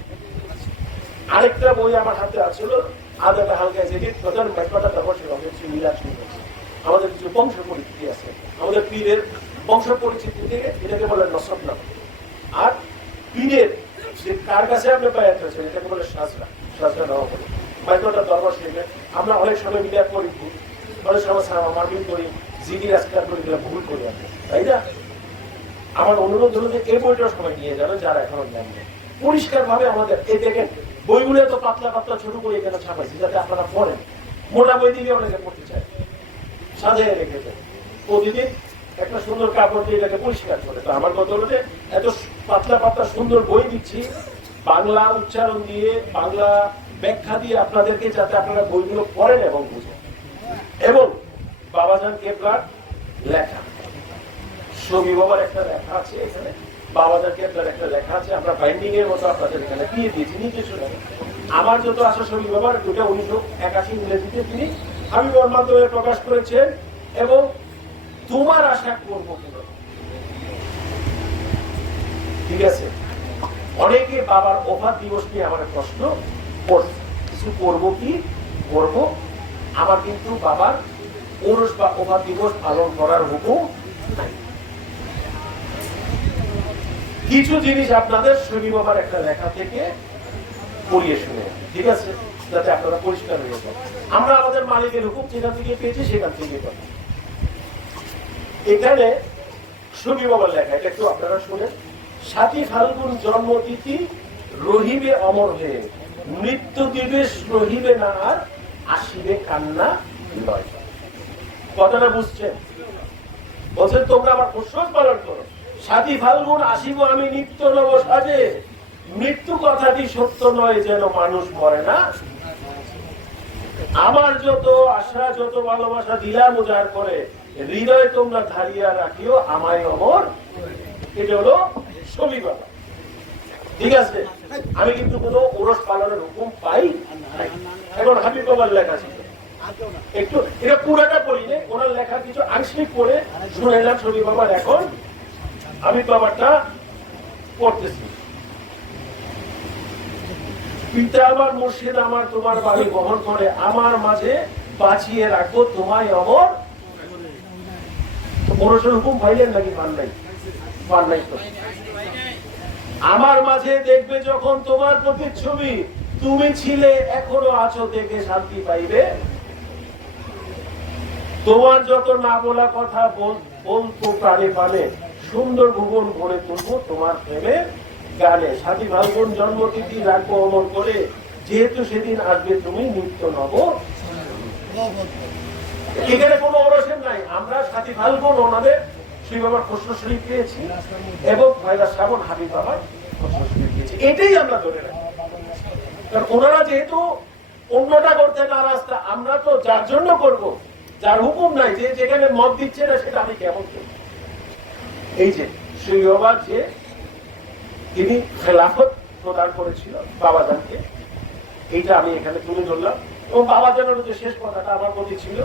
আরেকটা বই আমার হাতে আছিল, আদাটা হালকা জেগে প্রধান ব্যাপারটা তখন সে মিলাদ শুরু করছে। আমাদের কিছু বংশ পরিচিতি আছে, আমাদের পীরের বংশ পরিচিতি থেকে এটাকে বলে নসব নাম। আর পীরের যে কার কাছে আপনি বায়াত হয়েছেন এটাকে বলে সাজরা, সাজরা নেওয়া বলে। বাইকটা দরবার শিখবে, আমরা অনেক সময় মিলাদ করি, অনেক সময় মারবিন করি, জিগির আজকার করি, ভুল করি আপনি, তাই না? আমার অনুরোধ হলো যে এই বইটার সময় নিয়ে যাবেন যারা এখনো জ্ঞান নেই। পরিষ্কার ভাবে আমাদের এই দেখেন বইগুলো এত পাতলা পাতলা ছোট করে এখানে ছাপাইছি যাতে আপনারা পড়েন। মোটা বই দিলে অনেকে পড়তে চায়, সাজিয়ে রেখেছে প্রতিদিন একটা সুন্দর কাপড় দিয়ে এটাকে পরিষ্কার করে। তো আমার কথা হলো যে এত পাতলা পাতলা সুন্দর বই দিচ্ছি বাংলা উচ্চারণ দিয়ে, বাংলা ব্যাখ্যা দিয়ে আপনাদেরকে, যাতে আপনারা বইগুলো পড়েন এবং বুঝেন। এবং বাবাজান কেবলার লেখা, ছবি বাবার একটা লেখা আছে এখানে, বাবাজান কেবলার একটা লেখা আছে, আমরা বাইন্ডিং এর মতো আপনাদের এখানে দিয়ে দিয়েছি নিজে শুনে। আমার যত আশা ছবি বাবার দুটা 1981 ইংরেজিতে তিনি হাবিব বাবার মাধ্যমে প্রকাশ করেছেন। এবং তোমার আশা করবো কিনা, ঠিক আছে? অনেকে বাবার ওফাত দিবস নিয়ে আমার প্রশ্ন করছে, কিছু করবো কি করবো। আমার কিন্তু বাবার ওরস বা ওফাত দিবস পালন করার হুকুম নাই। কিছু জিনিস আপনাদের শরীর বাবার একটা লেখা থেকে পড়িয়ে শুনে, ঠিক আছে, যাতে আপনারা পরিষ্কার হয়ে যান। আমরা আমাদের মালিকের হুকুম যেখান থেকে পেয়েছি সেখান থেকে পাবো। এখানে শরীর বাবার লেখা, এটা একটু আপনারা শুনেন। 7 ফাল্গুন জন্মতিথি রহিবে অমর হয়ে, মৃত্যু দিবস রহিবে না আর, আসিবে কান্না লয়। কথাটা বুঝছেন? বলছেন তোমরা আমার উৎসব পালন করো, 7 ফাল্গুন আসিব আমি নিত্য নব সাজে, মৃত্যু কথাটি সত্য নয় যেন মানুষ মরে না। আমার যত আশা যত ভালোবাসা দিলাম উজাড় করে, হৃদয়ে তোমরা ধারিয়া রাখিও আমায় অমর। এটা হলো ছবি বাবা, ঠিক আছে? আমি কিন্তু কোনো ওরস পালনের হুকুম পাই নাই। এখন হাবিব বাবার লেখা ছিল, একটু এটা পুরাটা পড়িনি, ওনার লেখা কিছু আংশিক পড়ে শুনেলাম ছবি বাবার। এখন হাবিব বাবারটা পড়তেছি। পিতা আমার মুর্শিদ আমার তোমার বাড়ি বহন করে, আমার মাঝে বাঁচিয়ে রাখবো তোমায় অমর। ওরসের হুকুম পাইলেন নাকি? পান নাই, পান নাই তো। আমার মাঝে দেখবে যখন তোমার প্রতিচ্ছবি, তুমি ছিলে এখনো আছো দেখে শান্তি পাইবে। তোমার যত না বলা কথা বলতো প্রাণে প্রাণে, সুন্দর ভুবন গড়ে তুলবো তোমার প্রেমে গানে। 7 ফাল্গুন জন্মতিথি রাখবো অমর করে, যেহেতু সেদিন আসবে তুমি নিত্য নব। এখানে কোনো ওরসেন নাই। আমরা সাথী ফাল্গুন ওনাদের সেই বাবার খসরু শরীফ পেয়েছি এবং পয়লা শ্রাবণ হাবিব বাবার খসরু শরীফ পেয়েছি। এটাই আমরা ধরে রাখি। কারণ ওনারা যেহেতু অন্যটা করতে নারাজ, আমরা তো যার জন্য করব, যার হুকুম নাই, যে যেখানে মত দিচ্ছে না সেটা আমি কেমন করব। এই যে সেই বাবা যে তিনি খেলাফত প্রদান করেছিল বাবাজানকে, এইটা আমি এখানে তুলে ধরলাম। এবং বাবাজানের যে শেষ কথাটা আমার প্রতি ছিল,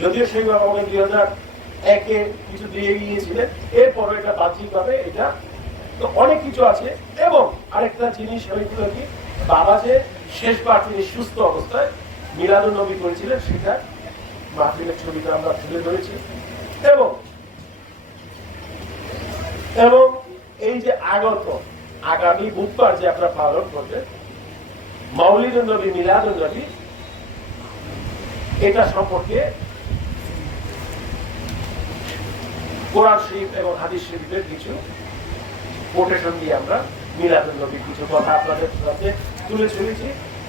যদিও সেই বাবা আমাকে 2001-এ কিছু দিয়ে গিয়েছিলেন, এরপরে এটা বাহ্যিক ভাবে এটা তো অনেক কিছু আছে। এবং আরেকটা জিনিস হয়েছিল কি, বাবা যে শেষবার তিনি সুস্থ অবস্থায় মিলাদুন নবী করেছিলেন, সেটা মাহফিলের ছবিটা আমরা তুলে ধরেছি। এবং এবং এই যে আগামী বুধবার যে আপনারা পালন করবেন মাউলিদুন নবী, মিলাদুন নবী, এটা সম্পর্কে কোরআন শরীফ এবং হাদিস শরীফের কিছু কোটেশন দিয়ে আমরা মিলাদুন নবীর কিছু কথা আপনাদের সাথে তুলে ধরেছি।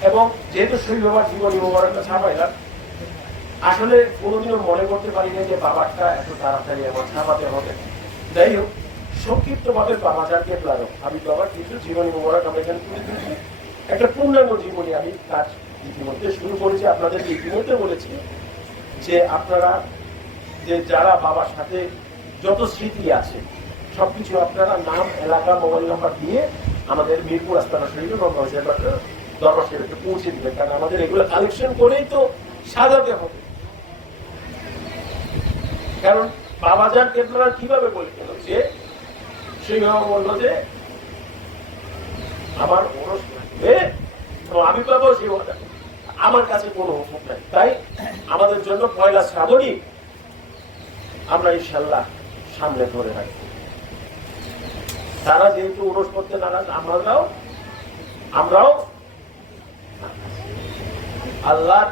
এবং যেহেতু শহীদ বাবার জীবনী মোবারকটা ছাপাইলাম, আসলে কোনোদিনও মনে করতে পারি না যে বাবারটা এত তাড়াতাড়ি আমার ছাপাতে হবে। যাই হোক, সংক্ষিপ্ত ভাবে বাবাজানকে প্লারক আমি বাবার কিছু জীবনী মোবারক আমরা এখানে তুলে ধরেছি। একটা পূর্ণাঙ্গ জীবনী আমি কাজ ইতিমধ্যে শুরু করেছি। আপনাদেরকে ইতিমধ্যে বলেছি যে আপনারা যে যারা বাবার সাথে যত স্মৃতি আছে সবকিছু আপনারা নাম, এলাকা, মোবাইল নাম্বার দিয়ে আমাদের মিরপুর আস্তানা শরীফে দরবার শরীফে পৌঁছে দিবেন। কারণ আমাদের এগুলো কালেকশন করেই তো সাজাতে হবে। কারণ বাবাজানকে আপনারা কিভাবে বলে গেল যে সেই বাবা বললো যে আমার ওরস লাগবে, আমি পাবো সেই আমার কাছে কোনো হুকুম নাই। তাই আমাদের জন্য পয়লা শ্রাবণই আমরা ইনশাল্লাহ সামনে ধরে রাখবো। তারা যেহেতু ওরস করতে নারাজ, আমরাও আল্লাহর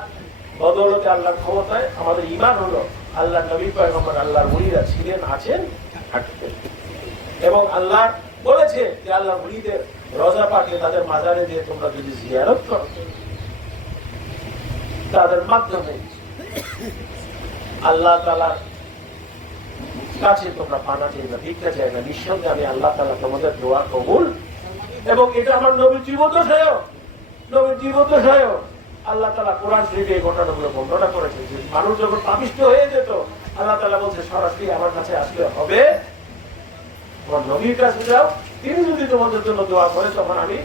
বদৌলতে, আল্লাহর ক্ষমতায় আমাদের ঈমান হলো আল্লাহ নবী পয়গম্বর আল্লাহর ওলিরা ছিলেন, আছেন, থাকবেন। এবং আল্লাহ বলেছে যে আল্লাহর ওলিদের রোজা পাকে তাদের মাজারে দিয়ে তোমরা যদি জিয়ারত করো, তাদের মাধ্যমে আল্লাহ তাআলার কাছে তোমরা পানা চাই না, ভিক্ষা চাই না, নিঃসন্দেহে আমি আল্লাহ তাআলা তোমাদের দোয়া কবুল। এবং এটা আমার নবীর জীবন্ত সহায়ক। আল্লাহ তাআলা কোরআন শরীফে এই ঘটনাগুলো বর্ণনা করেছেন যে মানুষ যখন পাপিষ্ঠ হয়ে যেত, আল্লাহ তাআলা বলছে সরাসরি আমার কাছে আসলে হবে, তোমার নবীর কাছে যাও, তিনি যদি তোমাদের জন্য দোয়া করে তখন আমি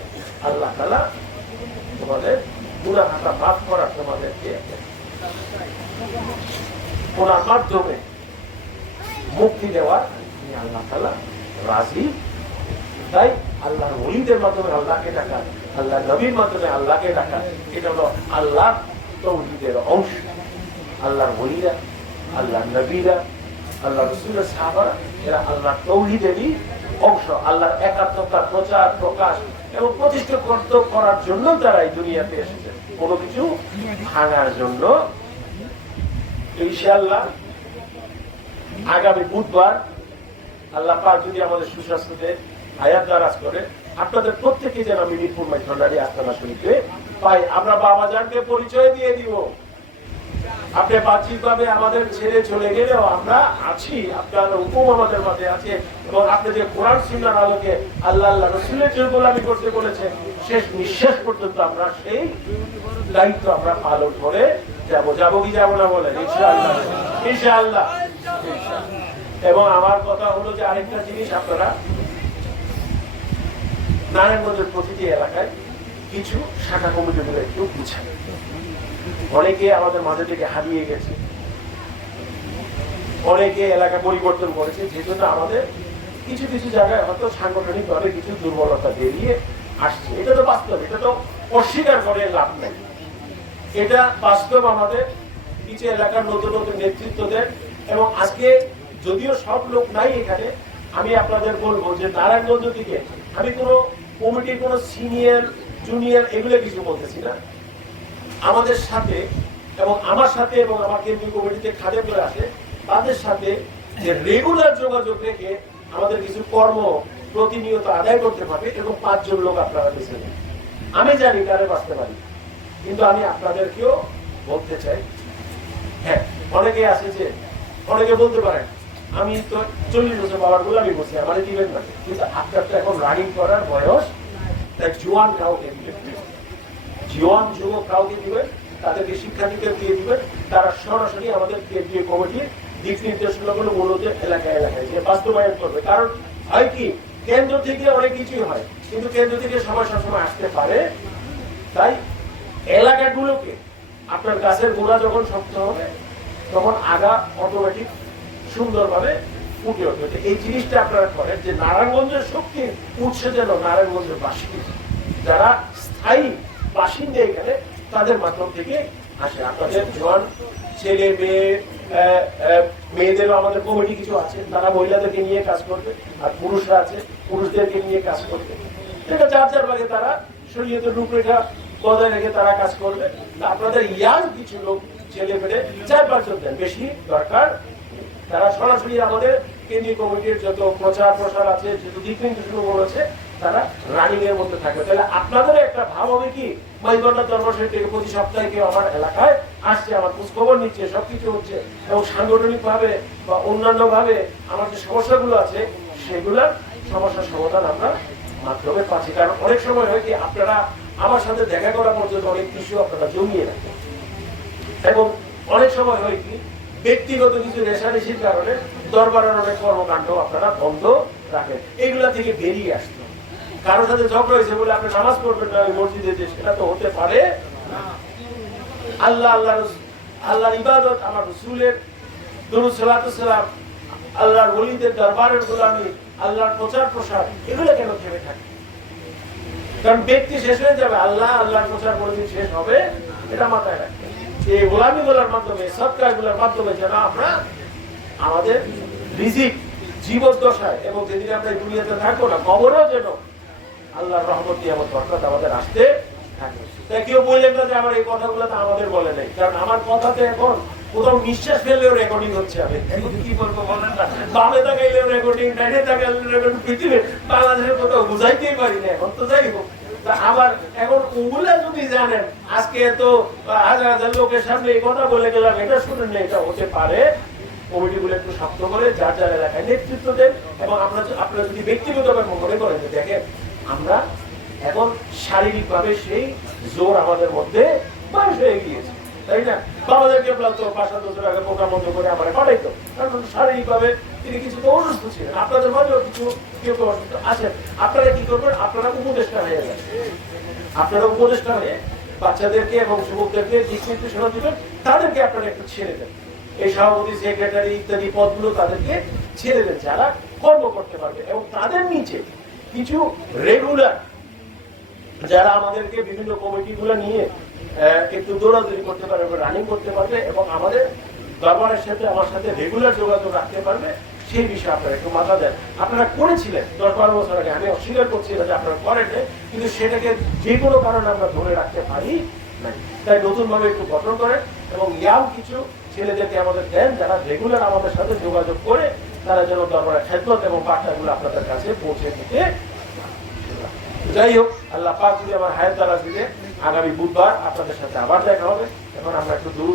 আল্লাহ তাআলা তোমাদের গুনাহটা মাফ করার তোমাদেরকে ওনার মাধ্যমে মুক্তি দেওয়ার আল্লাহ তাআলা রাজি। তাই আল্লাহর ওলিদের মাধ্যমে আল্লাহকে ডাকা, আল্লাহ নবীর মাধ্যমে আল্লাহকে ডাকা, এটা হলো আল্লাহর তৌহিদের অংশ। আল্লাহর ওলিরা, আল্লাহর নবীরা, আল্লাহ রাসূলের সাহাবারা, এরা আল্লাহর তৌহিদেরই অংশ। আল্লাহর একাত্মতার প্রচার, প্রকাশ এবং প্রতিষ্ঠা করার জন্য তারা এই দুনিয়াতে এসেছে, কোনো কিছু ভাঙার জন্য। ইনশাআল্লাহ আগামী বুধবার আল্লাহ পাক যদি আমাদের সুস্বাস্থ্যতে হায়াত দারাজ করে, আপনাদের প্রত্যেকে যেন আমি মিরপুর মাইজভান্ডারী আস্তানা শরীফে পাই। আমরা বাবাজানকে পরিচয় দিয়ে দিব। আপনি বাহ্যিকভাবে আমাদের ছেড়ে চলে গেলেও আমরা আছি, আপনার হুকুম আমাদের মাঝে আছে। এবং আপনি যে কোরআন সুন্নাহর আলোকে আল্লাহ রাসূলের যে গোলামি করতে বলেছেন, শেষ নিঃশ্বাস পর্যন্ত আমরা সেই দায়িত্ব আমরা পালন করে যাবো কি যাবো না বলেন? ইনশাআল্লাহ। এবং আমার কথা হলো যে আরেকটা জিনিস, আপনারা নারায়ণগঞ্জের প্রতিটি এলাকায় কিছু শাখা কমিটিগুলো একটু গুছান। অনেকে আমাদের মাঝে থেকে হারিয়ে গেছে, অনেকে এলাকা পরিবর্তন করেছে, যে জন্য আমাদের কিছু কিছু জায়গায় হয়তো সাংগঠনিক ভাবে কিছু দুর্বলতা বেরিয়ে আসছে। এটা তো বাস্তব, এটা তো অস্বীকার করে লাভ নেই, এটা বাস্তব। আমাদের কিছু এলাকার নতুন নতুন নেতৃত্ব দেন। এবং আজকে যদিও সব লোক নাই এখানে, আমি আপনাদের বলবো যে নারায়ণগঞ্জ থেকে আমি কোনো কমিটির কোনো সিনিয়র জুনিয়র এগুলো কিছু বলতেছি না। আমাদের সাথে এবং আমার সাথে এবং আমার কেন্দ্রীয় কমিটিতে খাদেম করে আসে, তাদের সাথে যে রেগুলার যোগাযোগ রেখে আমাদের কিছু কর্ম প্রতিনিয়ত আদায় করতে পারবে, এবং 5 জন লোক আপনারা বেছে নেন। আমি জানি কারে বাঁচতে পারি, কিন্তু আমি আপনাদেরকেও বলতে চাই, হ্যাঁ অনেকে আছে যে অনেকে বলতে পারেন আমি তো 40 বছর বাবার গোলামি করছি, আমার দিবেন না, কিন্তু আপনার তো এখন রানিং করার বয়স, তাই জোয়ান কাউকে দিবেন, জোয়ান যুবক কাউকে দিবেন, তাদেরকে শিক্ষা দিয়ে দিবেন, তারা সরাসরি আমাদের কেন্দ্রীয় কমিটির দিক নির্দেশনাগুলো মূলত এলাকায় এলাকায় যে বাস্তবায়ন করবে। কারণ হয় কি, কেন্দ্র থেকে অনেক কিছুই হয়, কিন্তু কেন্দ্র থেকে সবাই সবসময় আসতে পারে, তাই এলাকাগুলোকে আপনার গাছের গোড়া যখন শক্ত হবে তখন আগা অটোমেটিক সুন্দরভাবে ফুটে ওঠে। এই জিনিসটা আপনারা করেন যে নারায়ণগঞ্জের শক্তির উৎস যেন নারায়ণগঞ্জের বাসিন্দা, যারা স্থায়ী বাসিন্দা এখানে, তাদের মাধ্যম থেকে আসে। আপনাদের জোয়ান ছেলে মেয়ে, মেয়েদেরও আমাদের কমিটি কিছু আছে, তারা মহিলাদেরকে নিয়ে কাজ করবে, আর পুরুষরা আছে পুরুষদেরকে নিয়ে কাজ করবে। এটা যার যার ভাগে তারা শরীয়তের রূপরেখা বজায় রেখে তারা কাজ করবে। আপনাদের ইয়াং কিছু লোক ছেলে পেলে 4-5 জন দেন, বেশি দরকার। তারা সরাসরি আমাদের কেন্দ্রীয় কমিটির যত প্রচার আছে, যত দিক নির্দেশনা আছে, তারা রানিং এর মধ্যে থাকবে। তাহলে আপনাদের একটা ভাব হবে কি, মাইগন্ডা দরবার শরীফ থেকে প্রতি সপ্তাহে কেউ আমার এলাকায় আসছে, আমার খোঁজ খবর নিচ্ছে, সবকিছু হচ্ছে, এবং সাংগঠনিক ভাবে বা অন্যান্য ভাবে আমার যে সমস্যাগুলো আছে সেগুলোর সমস্যার সমাধান আমরা মাধ্যমে পাচ্ছি। কারণ অনেক সময় হয় কি, আপনারা আমার সাথে দেখা করা পর্যন্ত অনেক কিছু আপনারা জমিয়ে রাখেন, এবং অনেক সময় হয় কি, ব্যক্তিগত কিছু রেশারেশির কারণে দরবারের অনেক কর্মকাণ্ড আপনারা বন্ধ রাখেন। এগুলা থেকে বেরিয়ে আসতে, কারোর সাথে ঝগড়া হয়েছে বলে আপনি নামাজ পড়বেন না ওই মসজিদে, সেটা তো হতে পারে না। আল্লাহর ইবাদত, আমার রাসূলের দুরূদ সালাতুস সালাম, আল্লাহর ওলিদের দরবারের গোলামি, আল্লাহর প্রচার প্রসার, এগুলো কেন থেমে থাকে? কারণ ব্যক্তি শেষ হয়ে যাবে, আল্লাহর প্রচার কোনদিন শেষ হবে, এটা মাথায় রাখবেন। এই গোলামিগুলোর মাধ্যমে, সৎকারগুলোর মাধ্যমে যেন আমরা আমাদের রিজিক জীবদ্দশায় এবং যেদিন আমরা এই দুনিয়াতে থাকবো না, কবরেও যেন আল্লাহর রহমত দিয়ে আমার বরকত আমাদের আসতে থাকে। তাই কেউ বললেন না যে আমার এই কথাগুলো তো আমাদের বলে নেই, কারণ আমার কথাতে এখন কোথাও নিঃশ্বাস ফেললেও রেকর্ডিং হচ্ছে। আমি কি বলবো বলেন না, বামে তাকাইলেও রেকর্ডিং, ডাইনে তাকাইলেও রেকর্ডিং, পৃথিবীর বাংলাদেশের কোথাও বুঝাইতেই পারি না এখন। তো যাই হোক, আবার এখন ওগুলা যদি জানেন, আজকে তো হাজার হাজার লোকের সামনে এই কথা বলে গেলাম, এটা শুনেন না, এটা হতে পারে। কমিটিগুলো একটু শক্ত করে যার যার এলাকায় নেতৃত্ব দেন, এবং আপনারা যদি ব্যক্তিগতভাবে মনে করেন যে দেখেন আমরা এখন শারীরিক ভাবে সেই জোর আমাদের মধ্যে বয়স হয়ে গিয়েছে, তাই না? বাবাদেরকে তো 5-7 বছর আগে পোকা বন্ধ করে আমার পাঠাইতো, কারণ শারীরিক ভাবে তিনি কিছু তো অসুস্থ ছিলেন। আপনাদের মাঝেও কিছু কেউ অসুস্থ আছেন, আপনারা কি করবেন? আপনারা উপদেষ্টা হয়ে যাবেন, আপনারা উপদেষ্টা হয়ে বাচ্চাদেরকে এবং যুবকদেরকে দিক নির্দেশনা দিবেন, তাদেরকে আপনারা একটু ছেড়ে দেন। এই সভাপতি, সেক্রেটারি ইত্যাদি পদগুলো তাদেরকে ছেড়ে দেন, যারা কর্ম করতে পারবে, এবং তাদের নিচে কিছু রেগুলার যারা আমাদেরকে বিভিন্ন কমিটিগুলো নিয়ে একটু দৌড়াদৌড়ি করতে পারবে, রানিং করতে পারবে, এবং আমাদের দরবারের সাথে আমার সাথে রেগুলার যোগাযোগ রাখতে পারবে, সেই বিষয়ে আপনারা একটু মাথা দেন। আপনারা করেছিলেন 10-12 বছর আগে, আমি অস্বীকার করছি না যে আপনারা করেন, কিন্তু সেটাকে যে কোনো কারণে আমরা ধরে রাখতে পারি না। তাই নতুন ভাবে একটু গঠন করেন, এবং ইয়াও কিছু ছেলেদেরকে আমাদের দেন, যারা রেগুলার আমাদের সাথে যোগাযোগ করে তারা যেন দরবারের খেদমত এবং বার্তাগুলো আপনাদের কাছে পৌঁছে দিতে। যাই হোক, আল্লাহ পাক যদি আমার হায়াত দ্বারা দিলে আগামী বুধবার আপনাদের সাথে আবার দেখা হবে। এখন আমরা একটু দূর